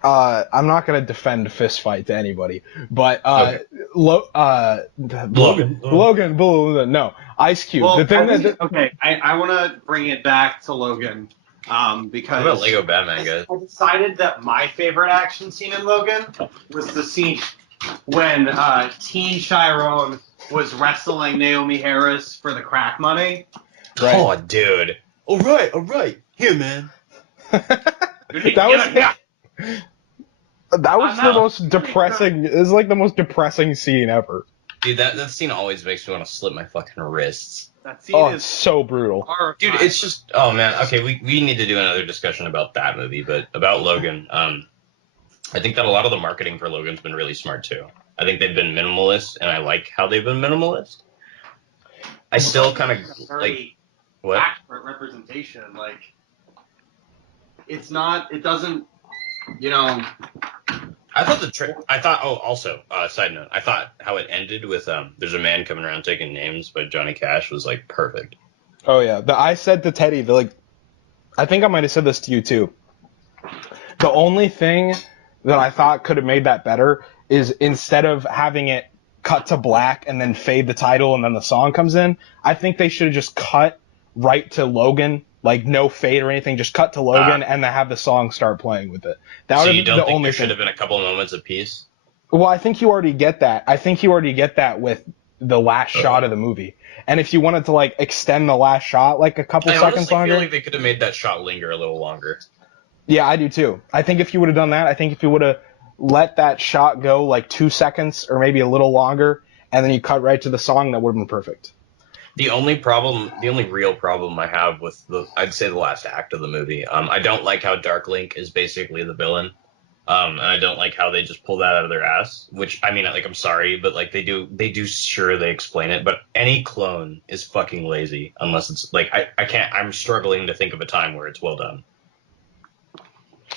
I'm not gonna defend Fist Fight to anybody, but Okay. Logan, no, Ice Cube. Well, The thing I want to bring it back to Logan, What because about Lego Batman, guys? I decided that my favorite action scene in Logan was the scene when Teen Chiron was wrestling Naomi Harris for the crack money. Right. Oh, dude. All right. Here, man. that was the most depressing. It was like the most depressing scene ever. Dude, that scene always makes me want to slip my fucking wrists. That scene It's is so brutal. horrifying. Dude, it's just, oh man. Okay, we need to do another discussion about that movie, but about Logan. I think that a lot of the marketing for Logan's been really smart too. I think they've been minimalist, and I like how they've been minimalist. I still kind of like very what? accurate representation. Like, it's not. It doesn't. You know. I thought. Oh, also, side note. I thought how it ended with "There's a man coming around taking names" by Johnny Cash was like perfect. Oh yeah, I said to Teddy, I think I might have said this to you too. The only thing that I thought could have made that better is instead of having it cut to black and then fade the title and then the song comes in, I think they should have just cut right to Logan, like no fade or anything, just cut to Logan and then have the song start playing with it. That would So have you been don't the think only there should thing. have been a couple of moments of peace? Well, I think you already get that. I think you already get that with the last shot of the movie. And if you wanted to like extend the last shot like a couple I seconds honestly longer, feel like they could have made that shot linger a little longer. yeah, I do too. I think if you would have done that, I think if you would have let that shot go like 2 seconds or maybe a little longer, and then you cut right to the song, that would have been perfect. The only real problem I have with I'd say the last act of the movie, I don't like how Dark Link is basically the villain. And I don't like how they just pull that out of their ass, which, I mean, like, I'm sorry, but, like, they do sure they explain it, but any clone is fucking lazy, unless it's, like, I can't, I'm struggling to think of a time where it's well done.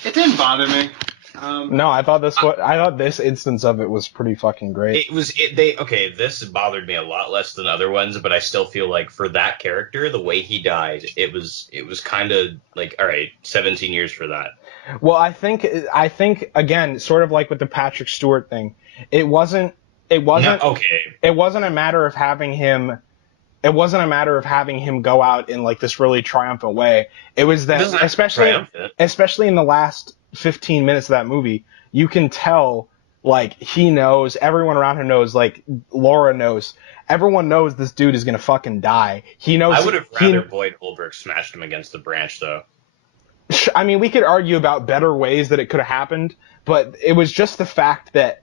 It didn't bother me. No, I thought this instance of it was pretty fucking great. This bothered me a lot less than other ones, but I still feel like for that character, the way he died, it was kind of, like, alright, 17 years for that. Well, I think again, sort of like with the Patrick Stewart thing, it wasn't Okay. It wasn't a matter of having him. It wasn't a matter of having him go out in like this really triumphant way. It was that, especially in the last 15 minutes of that movie, you can tell like he knows, everyone around him knows, like Laura knows, everyone knows this dude is gonna fucking die. He knows. I would have rather Boyd Holbrook smashed him against the branch, though. I mean, we could argue about better ways that it could have happened, but it was just the fact that,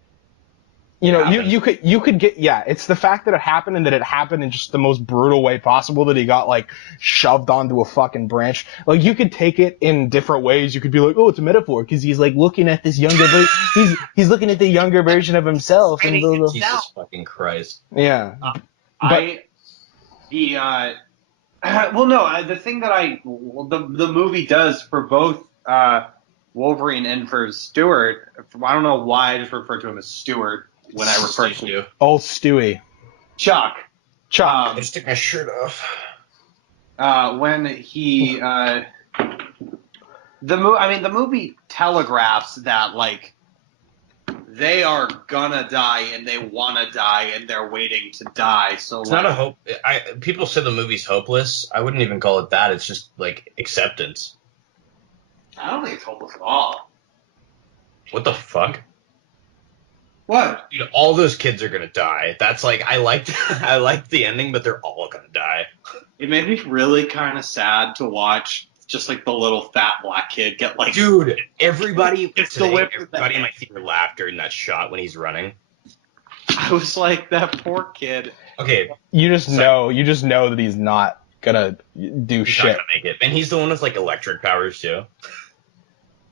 you know, you could get, yeah, it's the fact that it happened and that it happened in just the most brutal way possible, that he got like shoved onto a fucking branch. Like, you could take it in different ways. You could be like, oh, it's a metaphor because he's like looking at this younger he's looking at the younger version of himself. And Jesus fucking Christ. Yeah. Well, no, the thing that the movie does for both Wolverine and for Stewart, I don't know why I just refer to him as Stewart when I refer to you. Old Stewie. Chuck. I just took my shirt off. When he, the movie telegraphs that, like, they are gonna die and they wanna die and they're waiting to die. So it's not a hope. People say the movie's hopeless. I wouldn't even call it that. It's just like acceptance. I don't think it's hopeless at all. What the fuck? What? Dude, all those kids are gonna die. That's like I liked the ending, but they're all gonna die. It made me really kind of sad to watch just like the little fat black kid get like. Dude, everybody in my theater laughed during that shot when he's running. I was like, that poor kid. Okay, you just know that he's not gonna do shit. Not gonna make it, and he's the one with like electric powers too.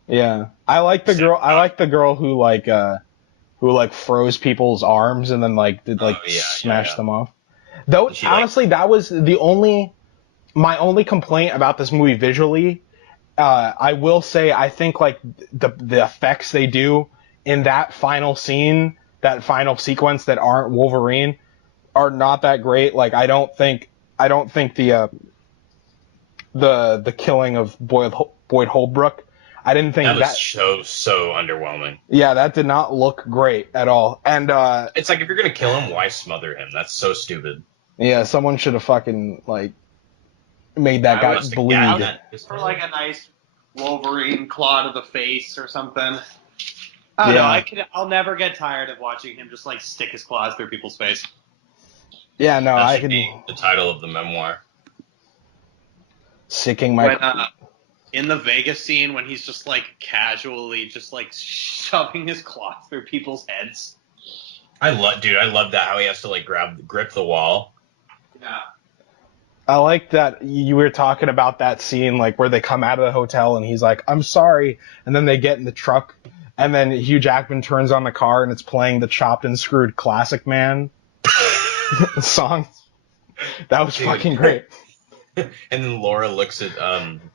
Yeah, I like the girl. I like the girl who froze people's arms and then like smash them off. Though honestly, that was the only my only complaint about this movie visually, I will say I think like the effects they do in that final scene, that final sequence that aren't Wolverine, are not that great. Like I don't think the killing of Boyd Holbrook, I didn't That think was that. so underwhelming. Yeah, that did not look great at all. And It's like if you're gonna kill him, why smother him? That's so stupid. yeah, someone should have fucking like made that I guy must have bleed. gagged that. For like a nice Wolverine claw to the face or something. I don't know. I'll never get tired of watching him just like stick his claws through people's face. Yeah, no, That I should could be the title of the memoir. sicking my. When in the Vegas scene when he's just like casually just like shoving his claws through people's heads. I love that how he has to like grip the wall. Yeah. I like that you were talking about that scene, like where they come out of the hotel and he's like, "I'm sorry," and then they get in the truck, and then Hugh Jackman turns on the car and it's playing the Chopped and Screwed Classic Man song. That was fucking great. And then Laura looks at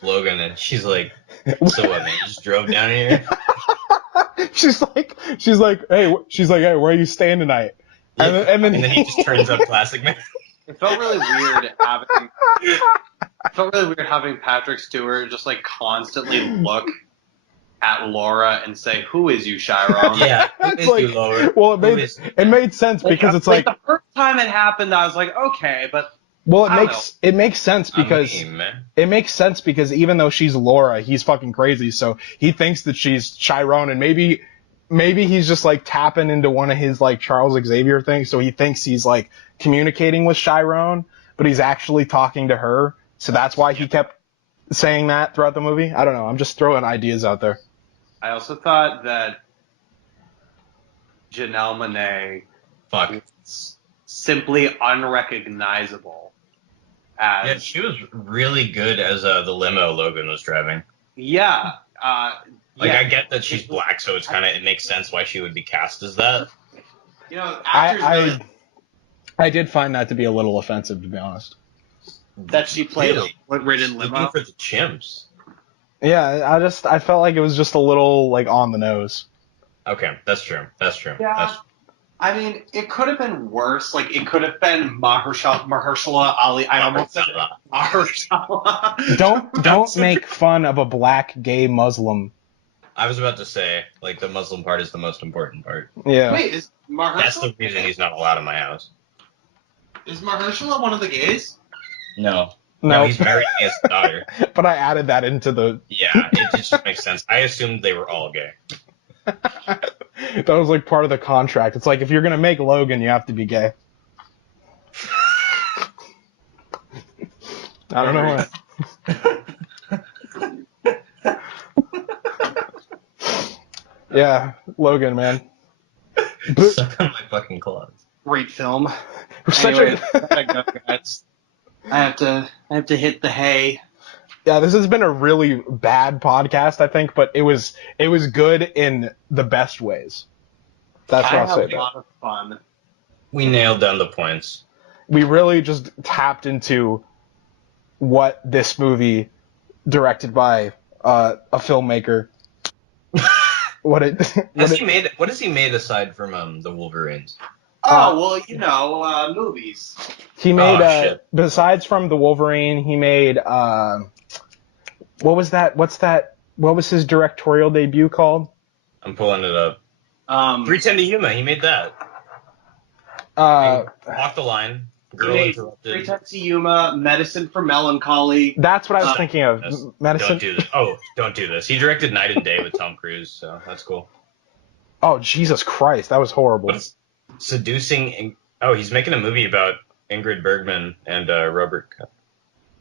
Logan and she's like, "So what, man? You just drove down here?" she's like, hey, where are you staying tonight? Yeah. And then he just turns up Classic Man. It felt really weird having Patrick Stewart just like constantly look at Laura and say, "Who is you, Chiron?" Yeah, who It's is like, you, Laura? well, it made sense because it's like the first time it happened, I was like, okay, but well, I don't know. it makes sense because it makes sense because even though she's Laura, he's fucking crazy, so he thinks that she's Chiron, and maybe he's just like tapping into one of his like Charles Xavier things, so he thinks he's like communicating with Chiron, but he's actually talking to her, so that's why he kept saying that throughout the movie. I don't know. I'm just throwing ideas out there. I also thought that Janelle Monáe was simply unrecognizable. Yeah, she was really good as the limo Logan was driving. Yeah. I get that she's black, so it makes sense why she would be cast as that. You know, actors I did find that to be a little offensive, to be honest. That she played a ridden limo. Looking for the chimps. Yeah, I felt like it was just a little like on the nose. Okay, that's true. Yeah. I mean, it could have been worse. Like, it could have been Mahershala Ali. I almost said Mahershala. Don't make fun of a black gay Muslim. I was about to say, like, the Muslim part is the most important part. Yeah. Wait, is Mahershala? That's the reason he's not allowed in my house. Is Mahershala one of the gays? No, he's married to his daughter. But I added that into the. Yeah, it just makes sense. I assumed they were all gay. That was like part of the contract. It's like if you're gonna make Logan, you have to be gay. I don't know why. Yeah, Logan, man. Suck on my fucking claws. Great film. Anyway, I have to hit the hay. Yeah, this has been a really bad podcast, I think, but it was good in the best ways. That's what I'll say. I had a lot of fun. We nailed down the points. We really just tapped into what this movie, directed by a filmmaker, what has he made aside from the Wolverines? Oh, well, movies. He made besides from the Wolverine, he made what was that? What was his directorial debut called? I'm pulling it up. 310 to Yuma. He made that. Walk the Line. Girl Interrupted. 310 to Yuma. Medicine for Melancholy. That's what I was thinking of. Medicine. Don't do this. Oh, don't do this. He directed Night and Day with Tom Cruise, so that's cool. Oh, Jesus Christ, that was horrible. What's Seducing? He's making a movie about Ingrid Bergman and Robert.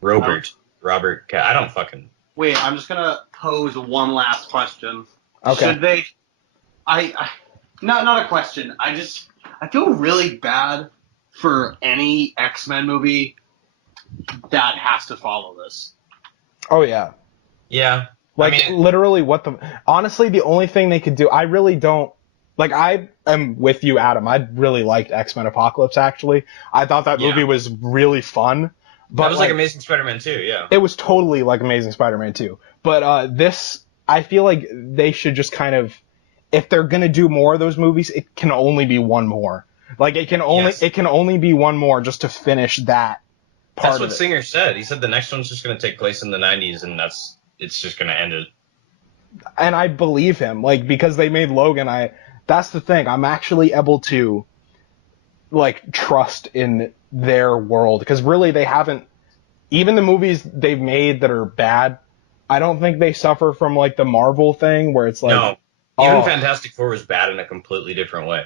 I don't fucking. Wait, I'm just gonna pose one last question. Okay. Should they? Not a question. I feel really bad for any X-Men movie that has to follow this. Oh yeah. Yeah. Like literally, honestly, the only thing they could do, I really don't. Like, I am with you, Adam. I really liked X-Men Apocalypse, actually. I thought that movie was really fun. But That was like Amazing Spider-Man 2, yeah. it was totally like Amazing Spider-Man 2. But this, I feel like they should just kind of, if they're gonna do more of those movies, it can only be one more. Like it can only be one more just to finish that part That's what of it. Singer said. He said the next one's just going to take place in the 90s, and it's just going to end it. And I believe him, like, because they made Logan. That's the thing. I'm actually able to, like, trust in their world, because really they haven't. Even the movies they've made that are bad, I don't think they suffer from like the Marvel thing where it's like, No, even Fantastic Four was bad in a completely different way.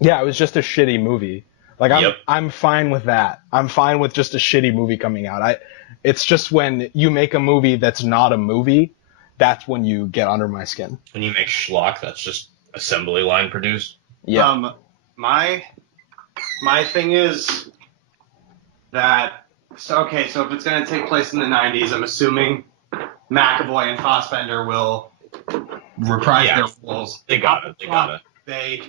yeah, it was just a shitty movie. Like Yep. I'm fine with that. I'm fine with just a shitty movie coming out. It's just when you make a movie that's not a movie, that's when you get under my skin. When you make schlock, that's just assembly line produced. Yeah. My thing is that so if it's gonna take place in the 90s, I'm assuming McAvoy and Fassbender will reprise their roles. They got it. They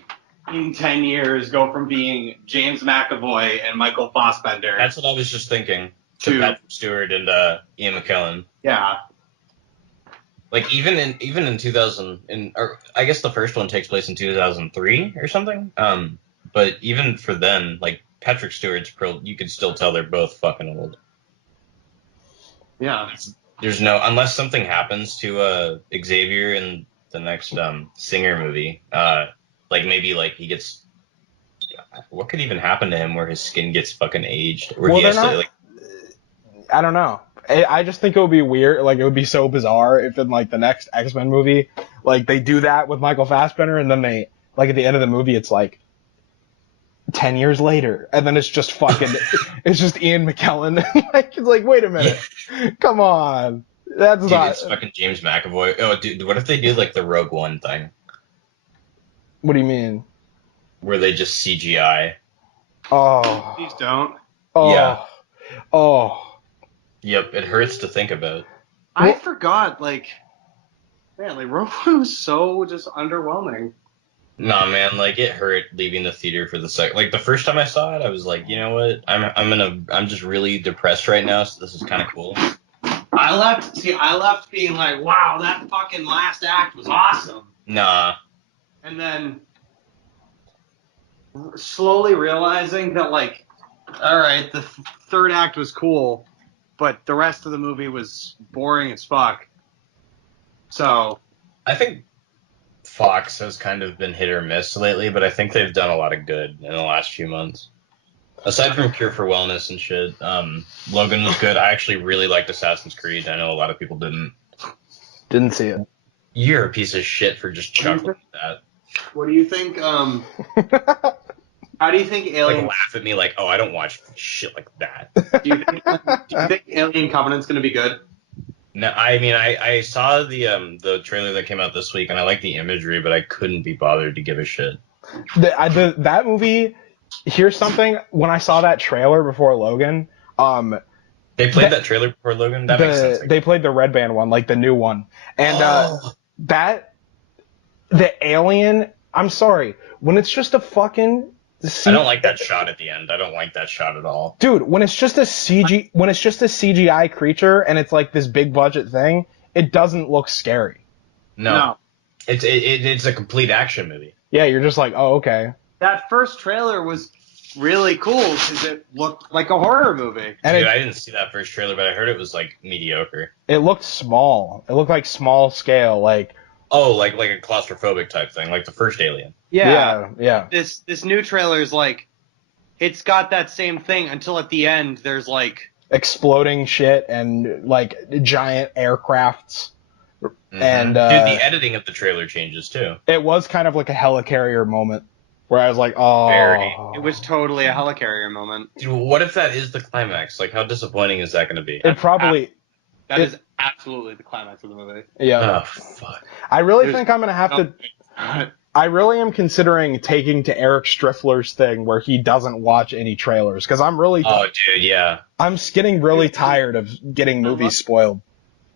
in 10 years go from being James McAvoy and Michael Fassbender. That's what I was just thinking. To Patrick Stewart and Ian McKellen. Yeah. Like even in 2000, or I guess the first one takes place in 2003 or something. But even for then, like Patrick Stewart's you could still tell they're both fucking old. Yeah. There's no, unless something happens to Xavier in the next Singer movie, like maybe like he gets, what could even happen to him where his skin gets fucking aged, or he has to like. I don't know. I just think it would be weird. Like it would be so bizarre if in like the next X-Men movie, like they do that with Michael Fassbender, and then they like at the end of the movie, it's like 10 years later, and then it's just fucking, it's just Ian McKellen. Like it's like, wait a minute, come on, that's not. It's fucking James McAvoy. Oh, dude, what if they did like the Rogue One thing? What do you mean? Where they just CGI. Oh. Please don't. Oh. Yeah. Oh. Yep, it hurts to think about. I forgot, like Rogue One was so just underwhelming. Nah, man, like it hurt leaving the theater for the second. Like the first time I saw it, I was like, you know what? I'm just really depressed right now, so this is kind of cool. I left being like, wow, that fucking last act was awesome. Nah. And then slowly realizing that, like, all right, the third act was cool, but the rest of the movie was boring as fuck. So I think Fox has kind of been hit or miss lately, but I think they've done a lot of good in the last few months. Aside from Cure for Wellness and shit, Logan was good. I actually really liked Assassin's Creed. I know a lot of people didn't. Didn't see it. You're a piece of shit for just chuckling at that. what do you think? How do you think Alien? Like laugh at me like, oh, I don't watch shit like that. Do you think Alien Covenant's gonna be good? No, I mean, I saw the trailer that came out this week, and I like the imagery, but I couldn't be bothered to give a shit. That movie. Here's something. When I saw that trailer before Logan, they played that trailer before Logan. That makes sense. They played the Red Band one, like the new one, and the Alien. I'm sorry, when it's just a fucking. I don't like that shot at the end. I don't like that shot at all. Dude, when it's just a CGI creature and it's like this big budget thing, it doesn't look scary. No. It's a complete action movie. Yeah, you're just like, oh, okay. That first trailer was really cool because it looked like a horror movie. And I didn't see that first trailer, but I heard it was like mediocre. It looked small. It looked like small scale, like. Oh, like a claustrophobic type thing, like the first Alien. Yeah. This new trailer is like, it's got that same thing until at the end there's like exploding shit and like giant aircrafts. Mm-hmm. And dude, the editing of the trailer changes too. It was kind of like a helicarrier moment where I was like, oh. It was totally a helicarrier moment. Dude, what if that is the climax? Like, how disappointing is that going to be? It probably. That is absolutely the climax of the movie. Yeah. Oh, fuck. I really think I'm going to have to. I really am considering taking to Eric Striffler's thing where he doesn't watch any trailers because I'm really. Oh, dude, yeah. I'm getting really tired of getting movies spoiled.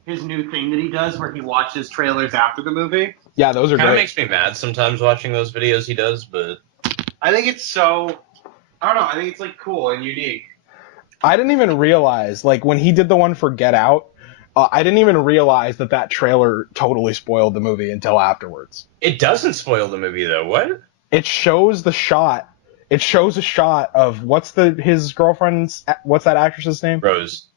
His new thing that he does where he watches trailers after the movie. Yeah, those are great. Kind of makes me mad sometimes watching those videos he does, but I think it's so. I don't know. I think it's like cool and unique. I didn't even realize, like, when he did the one for Get Out, I didn't even realize that trailer totally spoiled the movie until afterwards. It doesn't spoil the movie though. What? It shows the shot. It shows a shot of his girlfriend's, what's that actress's name? Rose.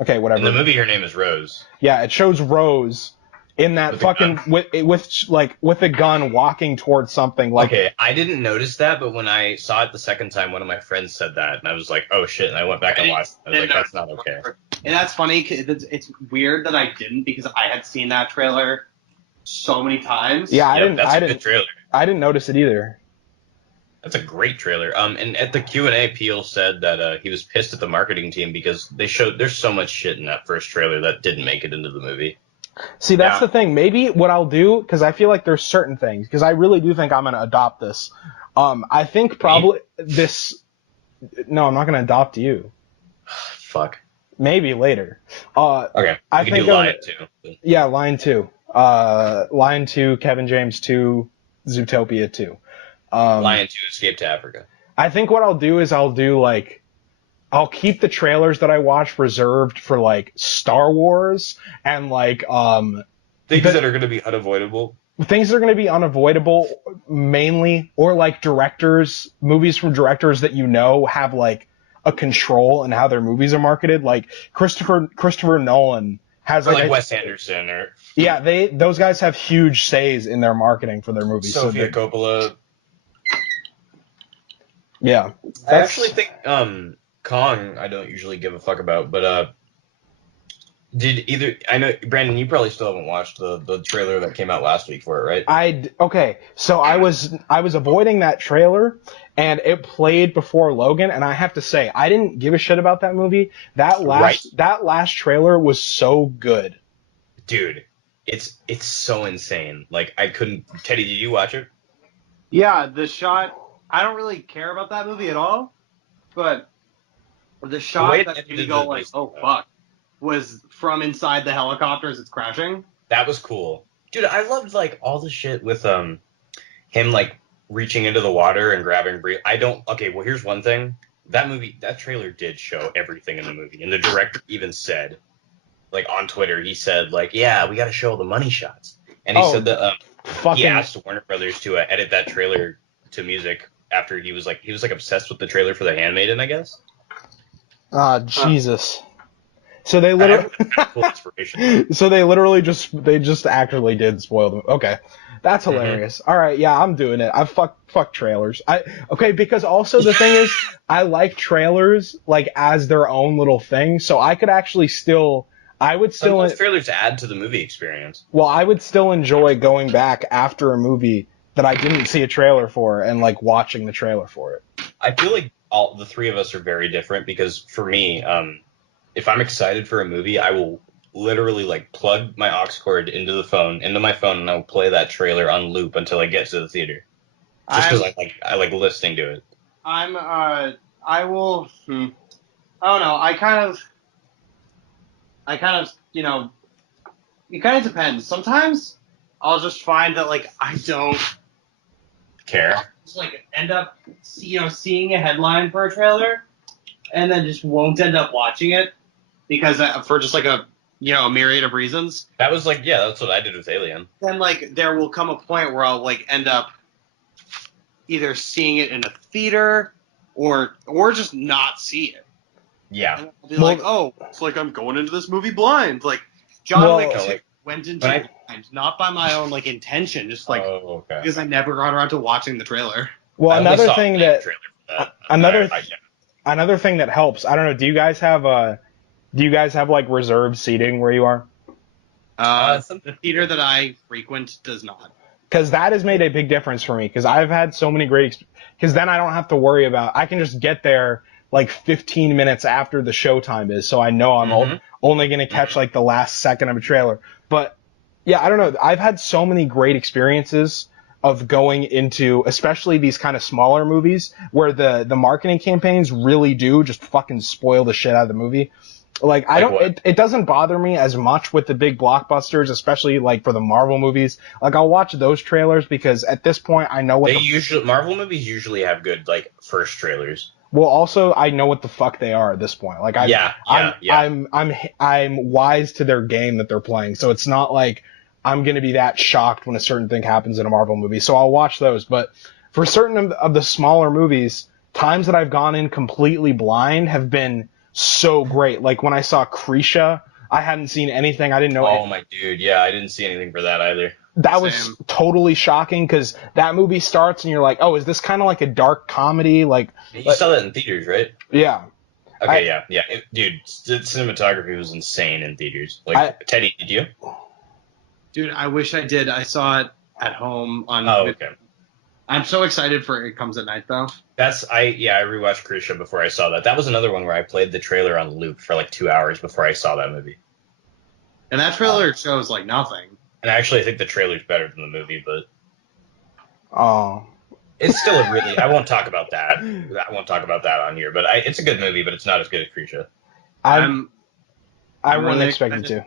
Okay, whatever. In the movie, her name is Rose. Yeah, it shows Rose in that With fucking with a gun walking towards something. Like, okay, I didn't notice that, but when I saw it the second time, one of my friends said that, and I was like, "Oh shit!" And I went back and watched it. I was like, "That's not okay." And that's funny. 'Cause it's weird that I didn't because I had seen that trailer so many times. yeah, That's a good trailer. I didn't notice it either. That's a great trailer. And at the Q&A, Peele said that he was pissed at the marketing team because there's so much shit in that first trailer that didn't make it into the movie. See, that's the thing. Maybe what I'll do, because I feel like there's certain things, because I really do think I'm going to adopt this. I think probably this. No, I'm not going to adopt you. Fuck. Maybe later. Okay. I can think do Lion 2. Yeah, Lion 2. Lion 2, Kevin James 2, Zootopia 2. Lion 2, Escape to Africa. I think what I'll do is I'll keep the trailers that I watch reserved for like Star Wars and like things that are going to be unavoidable. Things that are going to be unavoidable mainly, or like movies from directors that have like a control in how their movies are marketed. Like Christopher Nolan has like Wes Anderson or those guys have huge says in their marketing for their movies. Sofia Coppola. Yeah, I actually think Kong I don't usually give a fuck about, but I know Brandon, you probably still haven't watched the trailer that came out last week for it, right? Okay, so I was avoiding that trailer, and it played before Logan, and I have to say I didn't give a shit about that movie. That last trailer was so good, dude. It's so insane. Like I couldn't. Teddy, did you watch it? Yeah, the shot. I don't really care about that movie at all, but the shot that made me go like, "Oh fuck," was from inside the helicopter as it's crashing. That was cool, dude. I loved like all the shit with him like reaching into the water and grabbing. Okay, well here's one thing. That trailer did show everything in the movie, and the director even said, like on Twitter, he said like, "Yeah, we got to show the money shots," and he said that he asked Warner Brothers to edit that trailer to music after he was obsessed with the trailer for The Handmaiden, I guess. Jesus. So they literally just actually did spoil them. Okay. That's hilarious. Mm-hmm. All right, yeah, I'm doing it. I fuck trailers. Because also the thing is I like trailers like as their own little thing, so I could actually some trailers add to the movie experience. Well, I would still enjoy going back after a movie that I didn't see a trailer for and like watching the trailer for it. I feel like all the three of us are very different because for me, if I'm excited for a movie, I will literally like plug my aux cord into my phone, and I'll play that trailer on loop until I get to the theater. Just because I like listening to it. I will. I don't know. I kind of, it kind of depends. Sometimes I'll just find that like I don't care. I'll just like end up, seeing a headline for a trailer, and then just won't end up watching it because for just like a myriad of reasons. That was like that's what I did with Alien. Then like there will come a point where I'll like end up either seeing it in a theater or just not see it. Yeah. And I'll be like, oh, it's like I'm going into this movie blind. Like John Wick went into blind, not by my own like intention, just like because I never got around to watching the trailer. Well, another thing that helps. I don't know. Do you guys have like reserved seating where you are? The theater that I frequent does not. Because that has made a big difference for me. Because I've had so many because then I don't have to worry about. I can just get there like 15 minutes after the showtime is, so I know I'm only going to catch like the last second of a trailer. But yeah, I don't know. I've had so many great experiences of going into, especially these kind of smaller movies, where the marketing campaigns really do just fucking spoil the shit out of the movie. Like it doesn't bother me as much with the big blockbusters, especially like for the Marvel movies. Like I'll watch those trailers because at this point I know what Marvel movies usually have good like first trailers. Well, also I know what the fuck they are at this point. Like I'm wise to their game that they're playing, so it's not like I'm gonna be that shocked when a certain thing happens in a Marvel movie. So I'll watch those. But for certain of the smaller movies, times that I've gone in completely blind have been so great. Like when I saw Krisha, I hadn't seen anything. I didn't know. Oh my dude, yeah, I didn't see anything for that either. That was totally shocking because that movie starts and you're like, oh, is this kind of like a dark comedy? Like You saw that in theaters, right? Yeah. Okay, yeah. Dude, the cinematography was insane in theaters. Like, Teddy, did you? Dude, I wish I did. I saw it at home on. Oh, okay. I'm so excited for It Comes at Night, though. I rewatched Krisha before I saw that. That was another one where I played the trailer on loop for like 2 hours before I saw that movie. And that trailer shows like nothing. And actually, I think the trailer's better than the movie, but oh, it's still a really. I won't talk about that. I won't talk about that on here. But it's a good movie, but it's not as good as Krisha. I wasn't expecting to.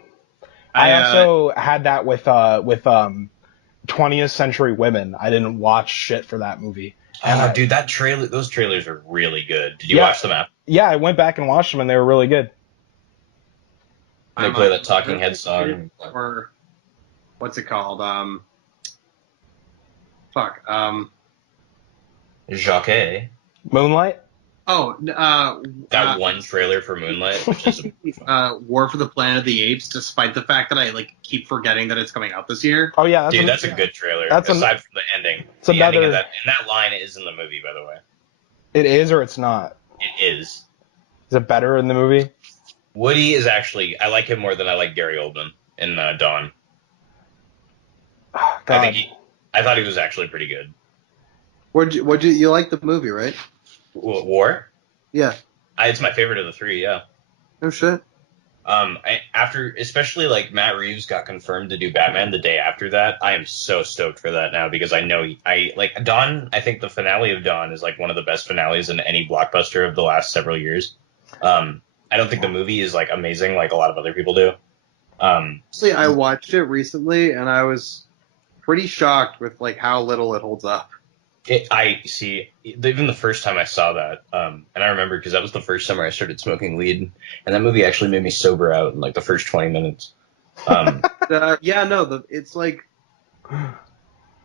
I also had that with 20th Century Women. I didn't watch shit for that movie. And dude, those trailers are really good. Did you watch them after? Yeah, I went back and watched them, and they were really good. They play that Talking Head song. Or what's it called? Jacques. Moonlight? Oh, that one trailer for Moonlight, which is War for the Planet of the Apes, despite the fact that I like keep forgetting that it's coming out this year. Oh yeah, that's a good trailer. Aside from the ending, ending of that, and that line is in the movie, by the way. It is, or it's not. It is. Is it better in the movie? Woody is actually. I like him more than I like Gary Oldman in Dawn. Oh, God. I thought he was actually pretty good. You like the movie, right? War? Yeah. It's my favorite of the three, yeah. Oh, shit. Especially like Matt Reeves got confirmed to do Batman the day after that, I am so stoked for that now because I know like Dawn. I think the finale of Dawn is like one of the best finales in any blockbuster of the last several years. I don't think the movie is like amazing like a lot of other people do. Honestly, I watched it recently and I was pretty shocked with like how little it holds up. I see. Even the first time I saw that, and I remember because that was the first summer I started smoking weed, and that movie actually made me sober out in like the first 20 minutes. It's like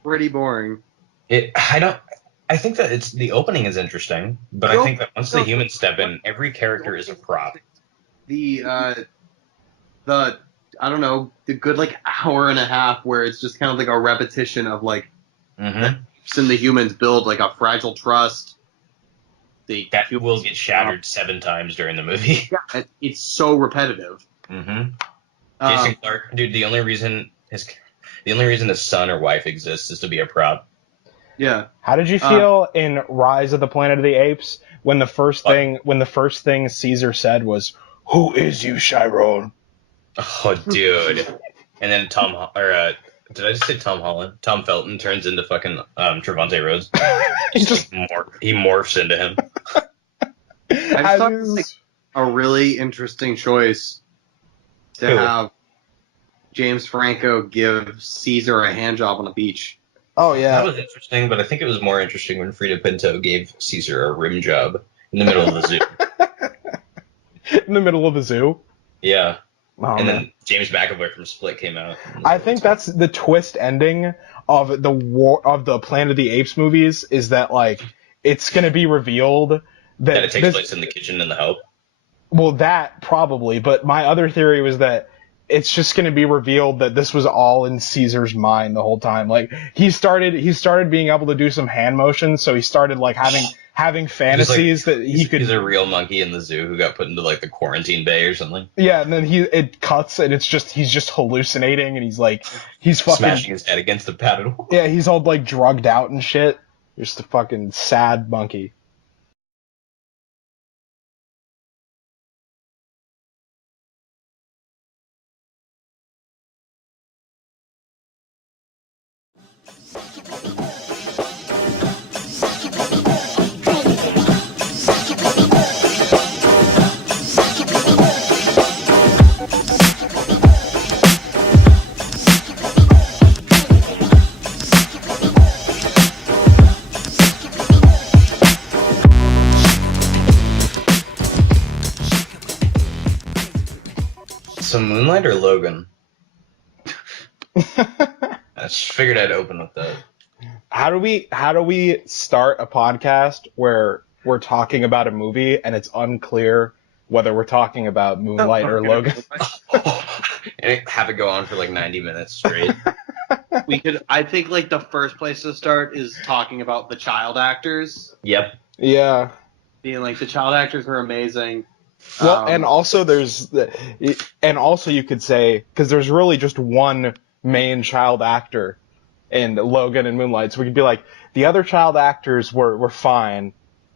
pretty boring. I think that the opening is interesting, but I think that once the humans step in, every character is a prop. I don't know, the good like hour and a half where it's just kind of like a repetition of like. Mm-hmm. And the humans build like a fragile trust. That will get shattered 7 times during the movie. Yeah, it's so repetitive. Mm-hmm. Jason Clarke, dude. The only reason his son or wife exists is to be a prop. Yeah. How did you feel in Rise of the Planet of the Apes when the first thing Caesar said was, "Who is you, Chiron?" Oh, dude. And then did I just say Tom Holland? Tom Felton turns into fucking Trevante Rhodes. He morphs into him. I thought it was like a really interesting choice to have James Franco give Caesar a hand job on the beach. Oh yeah, that was interesting, but I think it was more interesting when Frida Pinto gave Caesar a rim job in the middle of the zoo. In the middle of the zoo? Yeah. Then James McAvoy from Split came out. I think that's the twist ending of the Planet of the Apes movies is that like it's gonna be revealed that it takes place in the kitchen in the Help. Well, that probably, but my other theory was that it's just gonna be revealed that this was all in Caesar's mind the whole time. Like he started being able to do some hand motions, so he started like having fantasies that he could. He's a real monkey in the zoo who got put into like the quarantine bay or something. Yeah, and then it cuts and he's just hallucinating and he's fucking smashing his head against the paddle. Yeah, he's all like drugged out and shit. Just a fucking sad monkey. So Moonlight or Logan? I just figured I'd open with that. How do we start a podcast where we're talking about a movie and it's unclear whether we're talking about Moonlight or Logan? And have it go on for like 90 minutes straight. I think like the first place to start is talking about the child actors. Yep. Yeah. Being like the child actors were amazing. Well, and also you could say, because there's really just one main child actor in Logan and Moonlight, so we could be like, the other child actors were fine,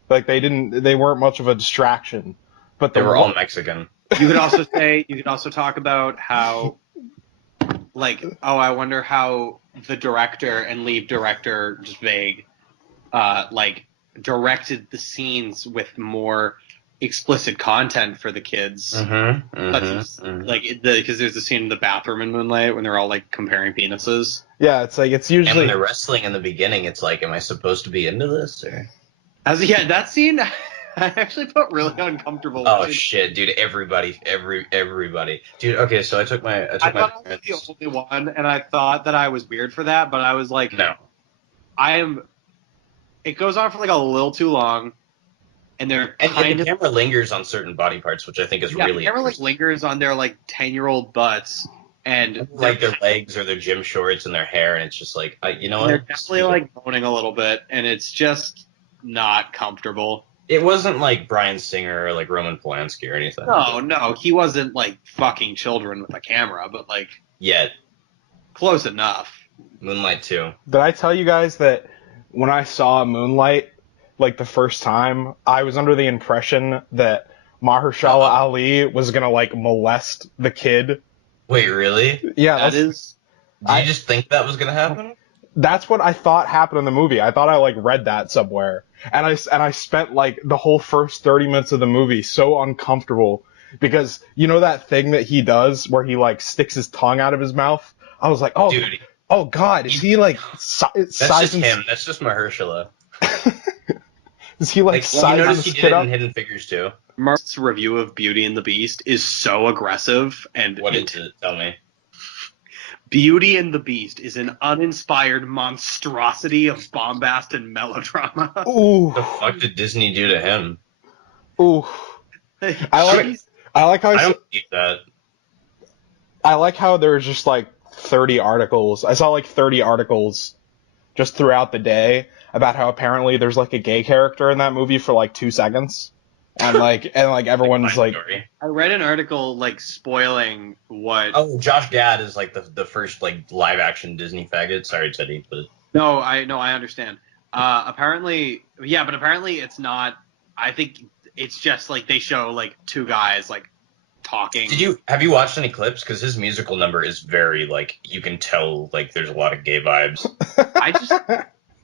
like they weren't much of a distraction, but They were all Mexican. You could also talk about how, like, I wonder how the director and lead director, just vague, like directed the scenes with more explicit content for the kids. Because there's a scene in the bathroom in Moonlight when they're all like comparing penises. Yeah, it's like it's usually. And when they're wrestling in the beginning, it's like, am I supposed to be into this? Or that scene, I actually felt really uncomfortable. Oh shit, dude! Everybody, dude. Okay, so I thought I was the only one, and I thought that I was weird for that, but I was like, no, It goes on for like a little too long. And the camera lingers on certain body parts, which I think is really. The camera like lingers on their like 10-year-old butts and like their legs or their gym shorts and their hair, and it's just like, you know what? They're definitely like moaning a little bit, and it's just not comfortable. It wasn't like Bryan Singer or like Roman Polanski or anything. No, he wasn't like fucking children with a camera, but like yet close enough. Moonlight 2. Did I tell you guys that when I saw Moonlight? Like the first time, I was under the impression that Mahershala Ali was gonna like molest the kid. Wait, really? Yeah, Did you just think that was gonna happen? That's what I thought happened in the movie. I thought I like read that somewhere, and I spent like the whole first 30 minutes of the movie so uncomfortable because you know that thing that he does where he like sticks his tongue out of his mouth. I was like, oh, dude, oh god, is he like? That's just him. That's just Mahershala. Is he like you noticed he did it in Hidden Figures too? Mark's review of Beauty and the Beast is so aggressive and what is it? Tell me. Beauty and the Beast is an uninspired monstrosity of bombast and melodrama. Ooh. What the fuck did Disney do to him? Ooh. I like how I don't get that. I like how there's just like 30 articles. I saw like 30 articles just throughout the day about how apparently there's like a gay character in that movie for like 2 seconds. And like everyone's like I read an article like spoiling what Josh Gad is like the first like live action Disney faggot. Sorry, Teddy, but I understand. Apparently it's not. I think it's just like they show like 2 guys like talking. Have you watched any clips? Because his musical number is very like you can tell like there's a lot of gay vibes.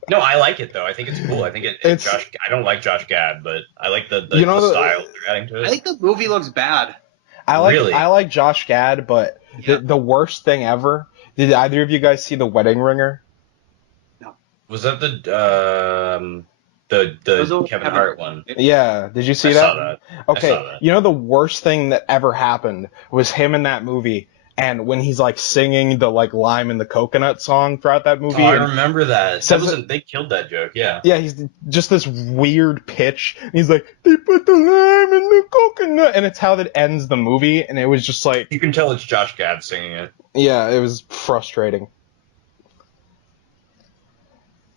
No, I like it though. I think it's cool. I think I don't like Josh Gad, but I like the style they're adding to it. I think the movie looks bad. I like Josh Gad, but the worst thing ever. Did either of you guys see The Wedding Ringer? No. Was that the Kevin Hart one? Yeah. Did you see that? I saw that. Okay. I saw that. You know the worst thing that ever happened was him in that movie. And when he's like singing the like lime and the coconut song throughout that movie, I remember that. They killed that joke, yeah. Yeah, he's just this weird pitch. And he's like, they put the lime in the coconut, and it's how that ends the movie. And it was just like you can tell it's Josh Gad singing it. Yeah, it was frustrating.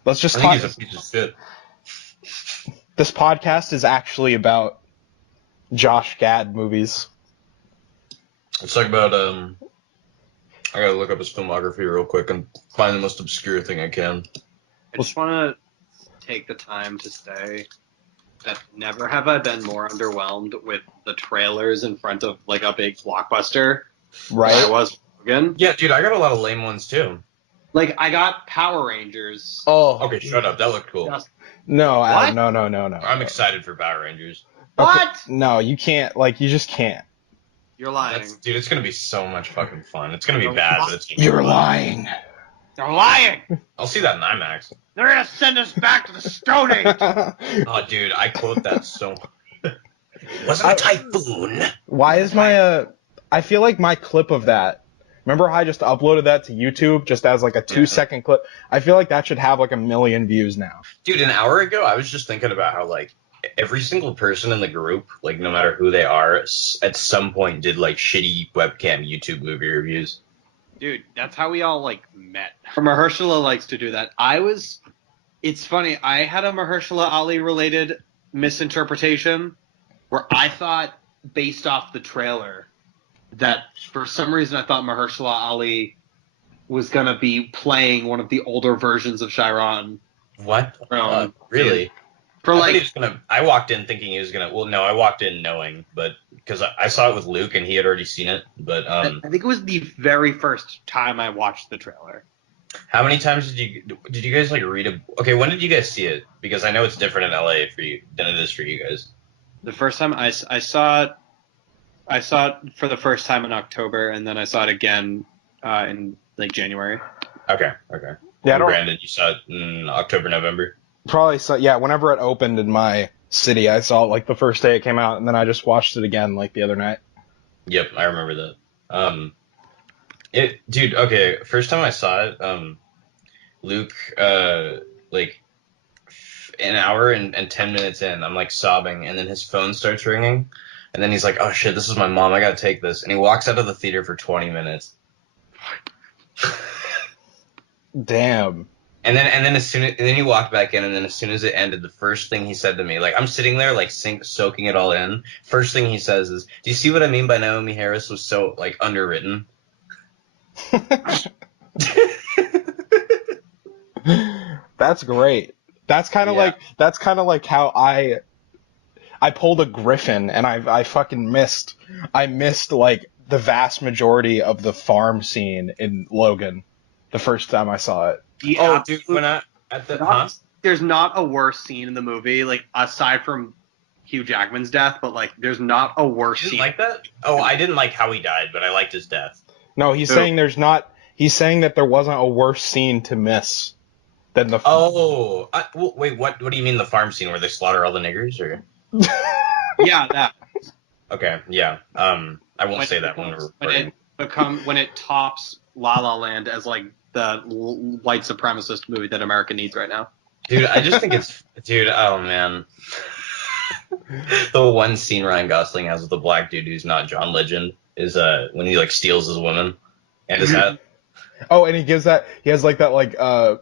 I think he's a piece of shit. This podcast is actually about Josh Gad movies. Let's talk about I gotta look up his filmography real quick and find the most obscure thing I can. I just want to take the time to say that never have I been more underwhelmed with the trailers in front of like a big blockbuster. Right. Than I was Logan. Yeah, dude, I got a lot of lame ones too. Like I got Power Rangers. Oh. Okay, shut up. That looked cool. No, What? no. I'm excited for Power Rangers. What? Okay, no, you can't. Like, you just can't. You're lying. Dude, it's gonna be so much fucking fun. It's gonna be bad, but it's gonna be You're fun. lying. You're lying. I'll see that in IMAX. They're gonna send us back to the Stone Age. Oh, dude, I quote that so. Wasn't a typhoon. Why is my I feel like my clip of that. Remember how I just uploaded that to YouTube just as like a 2 second clip? I feel like that should have like 1 million views now. Dude, an hour ago, I was just thinking about how, like, every single person in the group, like, no matter who they are, at some point did, like, shitty webcam YouTube movie reviews. Dude, that's how we all like met. Mahershala likes to do that. It's funny, I had a Mahershala Ali related misinterpretation where I thought, based off the trailer, that for some reason I thought Mahershala Ali was gonna be playing one of the older versions of Chiron. What? Really? For I thought like, he was gonna. I walked in thinking he was gonna. Well, no, I walked in knowing, but because I saw it with Luke and he had already seen it. But I think it was the very first time I watched the trailer. how many times did you guys like read a? Okay, when did you guys see it? Because I know it's different in LA for you than it is for you guys. The first time I saw it, for the first time in October, and then I saw it again in like January. Okay. Yeah, I And don't Brandon, you saw it in October, November. probably saw, yeah, whenever it opened in my city, I saw it like the first day it came out, and then I just watched it again like the other night. Yep, I remember that. Dude. Okay, first time I saw it, Luke, like an hour and 10 minutes in, I'm like sobbing, and then his phone starts ringing, and then he's like, "Oh shit, this is my mom. I gotta take this," and he walks out of the theater for 20 minutes. Damn. And then he walked back in, and then as soon as it ended, the first thing he said to me, like I'm sitting there like soaking it all in. First thing he says is, "Do you see what I mean by Naomi Harris was so like underwritten?" That's great. Yeah. That's kind of like how I pulled a Griffin and I fucking missed. I missed like the vast majority of the farm scene in Logan the first time I saw it. The Oh, dude, absolute, when I at the huh? there's not a worse scene in the movie, like aside from Hugh Jackman's death, but like there's not a worse You didn't scene. like that? Oh, I didn't like how he died, but I liked his death. No, he's Who? saying there's not. He's saying that there wasn't a worse scene to miss than the. Oh, well, wait, what? What do you mean the farm scene where they slaughter all the niggers? Or Yeah, that okay, yeah. I won't say that when we're recording. when it tops La La Land as like the white supremacist movie that America needs right now. Dude, I just think it's dude. Oh man, the one scene Ryan Gosling has with the black dude who's not John Legend is when he like steals his woman and his hat. Oh, and he gives that. He has like that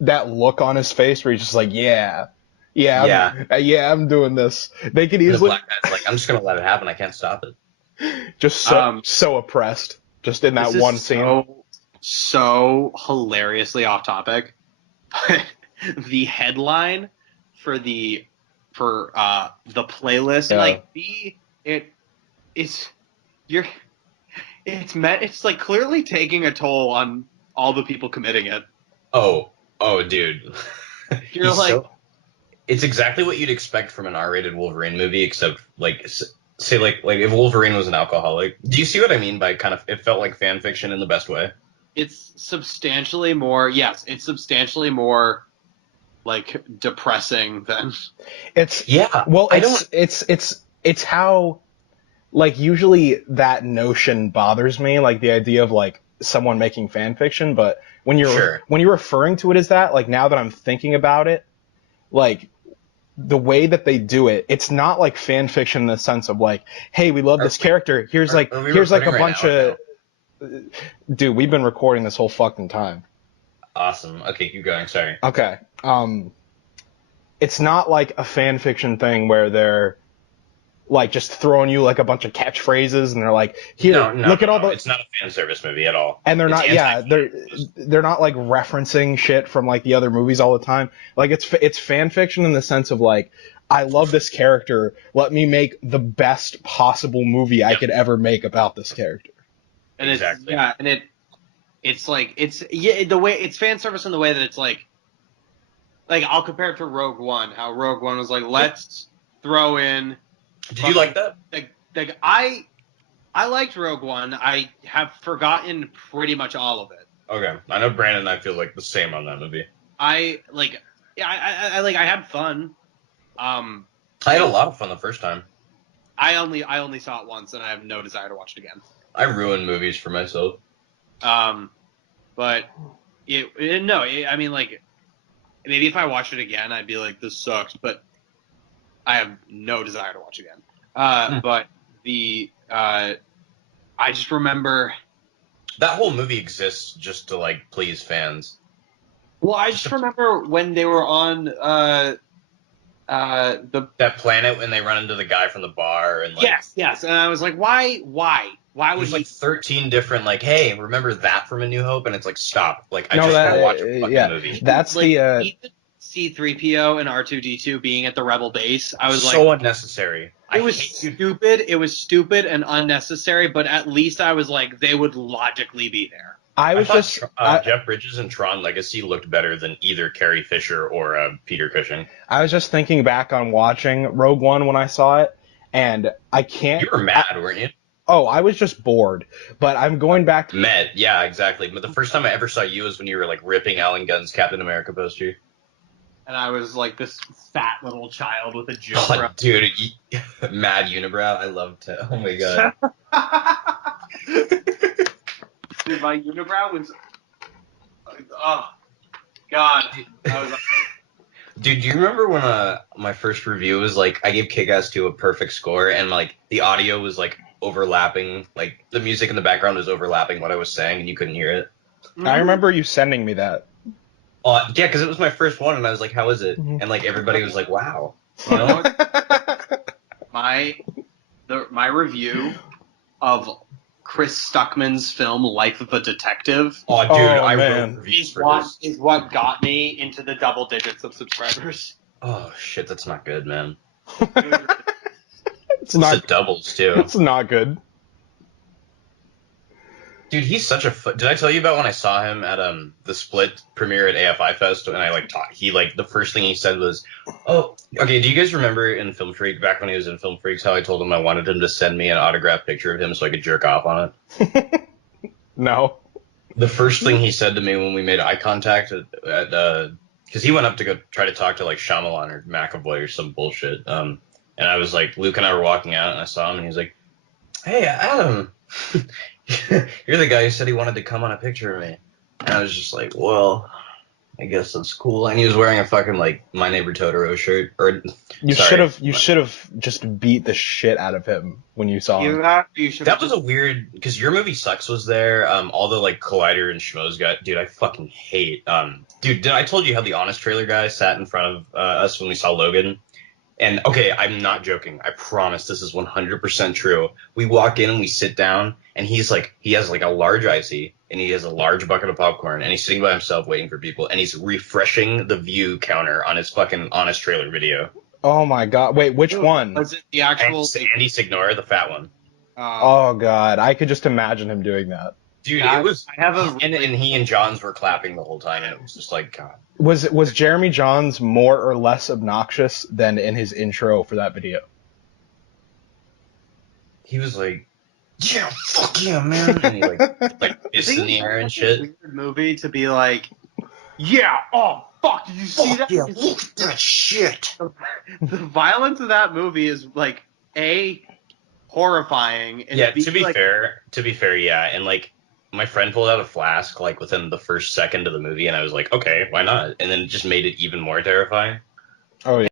that look on his face where he's just like, yeah, yeah, Yeah. I'm doing this. They could And the easily black guy's like, I'm just gonna let it happen. I can't stop it. just so oppressed just in that This one is scene. so hilariously off topic, but the headline for the playlist, Yeah. like it's like clearly taking a toll on all the people committing it. Oh, dude. You're He's like, it's exactly what you'd expect from an R-rated Wolverine movie, except like say like if Wolverine was an alcoholic. Do you see what I mean by kind of it felt like fan fiction in the best way? it's substantially more. Yes, it's substantially more like depressing than. It's Yeah. well, I don't it's how like usually that notion bothers me, like the idea of like someone making fan fiction, but sure. when you're referring to it as that, like now that I'm thinking about it, like the way that they do it, it's not like fan fiction in the sense of like, hey, we love this character. Here's like Are we here's like a recording right bunch now or of dude, we've been recording this whole fucking time. Awesome. Okay, keep going. Sorry. Okay. It's not like a fan fiction thing where they're like just throwing you like a bunch of catchphrases and they're like, here, look at all the It's not a fan service movie at all. and they're It's not they're not like referencing shit from like the other movies all the time. Like it's fan fiction in the sense of like, I love this character, let me make the best possible movie I could ever make about this character. And Exactly. it's like the way it's fan service in the way that it's like I'll compare it to Rogue One. How Rogue One was like, let's throw in. Did you like that? Like I liked Rogue One. I have forgotten pretty much all of it. Okay. I know Brandon and I feel like the same on that movie. I had fun. I had a lot of fun the first time. I only saw it once, and I have no desire to watch it again. I ruin movies for myself. But I mean, like, maybe if I watched it again, I'd be like, this sucks, but I have no desire to watch again. But I just remember. That whole movie exists just to like please fans. Well, I just remember when they were on that planet when they run into the guy from the bar and like yes, and I was like, why would there's he? like 13 different like, hey, remember that from A New Hope? And it's like, stop. Like, I No, just want that to watch a fucking movie. that's like, the C-3PO and R2-D2 being at the Rebel base. I was so like, unnecessary. it was stupid. It was stupid and unnecessary. But at least I was like, they would logically be there. I thought Jeff Bridges and Tron Legacy looked better than either Carrie Fisher or Peter Cushing. I was just thinking back on watching Rogue One when I saw it, and I can't. You were mad, weren't you? Oh, I was just bored. But I'm going back to yeah, exactly. But the first time I ever saw you was when you were like ripping Alan Gunn's Captain America poster. And I was like this fat little child with a joke. Oh, dude, mad unibrow. I loved it. Oh my god. Dude, my unibrow was. Oh, God. Dude, do you remember when my first review was like I gave Kick-Ass 2 a perfect score and like the audio was like overlapping, like the music in the background was overlapping what I was saying and you couldn't hear it? I remember you sending me that. Yeah, because it was my first one and I was like, how is it? And like everybody was like, wow. You know? My review of Chris Stuckman's film Life of a Detective. Oh, dude, I wrote reviews for this. Is what got me into the double digits of subscribers. Oh shit, that's not good, man. It's not doubles too. It's not good. Dude, he's such a. Did I tell you about when I saw him at the Split premiere at AFI Fest and I like taught? He like the first thing he said was, "Oh, okay." Do you guys remember in Film Freak back when he was in Film Freaks how I told him I wanted him to send me an autographed picture of him so I could jerk off on it? No. The first thing he said to me when we made eye contact at because he went up to go try to talk to like Shyamalan or McAvoy or some bullshit. And I was like, Luke and I were walking out and I saw him and he's like, "Hey, Adam." You're the guy who said he wanted to come on a picture of me. And I was just like, well, I guess that's cool. And he was wearing a fucking like My Neighbor Totoro shirt. Or you should have just beat the shit out of him when you saw him. That was a weird because Your Movie Sucks was there. All the like Collider and Schmoes got. Dude, I fucking hate. Dude, I told you how the Honest Trailer guy sat in front of us when we saw Logan? And okay, I'm not joking. I promise this is 100% true. We walk in and we sit down, and he has like a large icy, and he has a large bucket of popcorn, and he's sitting by himself waiting for people, and he's refreshing the view counter on his fucking Honest Trailer video. Oh my god! Wait, which one? Was it the actual Andy Signore, the fat one? Oh god, I could just imagine him doing that. Dude, it was. And he and Johns were clapping the whole time, and it was just like, God. Was Jeremy Johns more or less obnoxious than in his intro for that video? He was like, "Yeah, fuck yeah, man," and he like is in the air and shit. Weird movie to be like, "Yeah, oh fuck, did you see that? Yeah, look at that shit." The violence of that movie is like horrifying. And yeah, to be fair, yeah, and like. My friend pulled out a flask like within the first second of the movie, and I was like, okay, why not? And then it just made it even more terrifying. Oh yeah.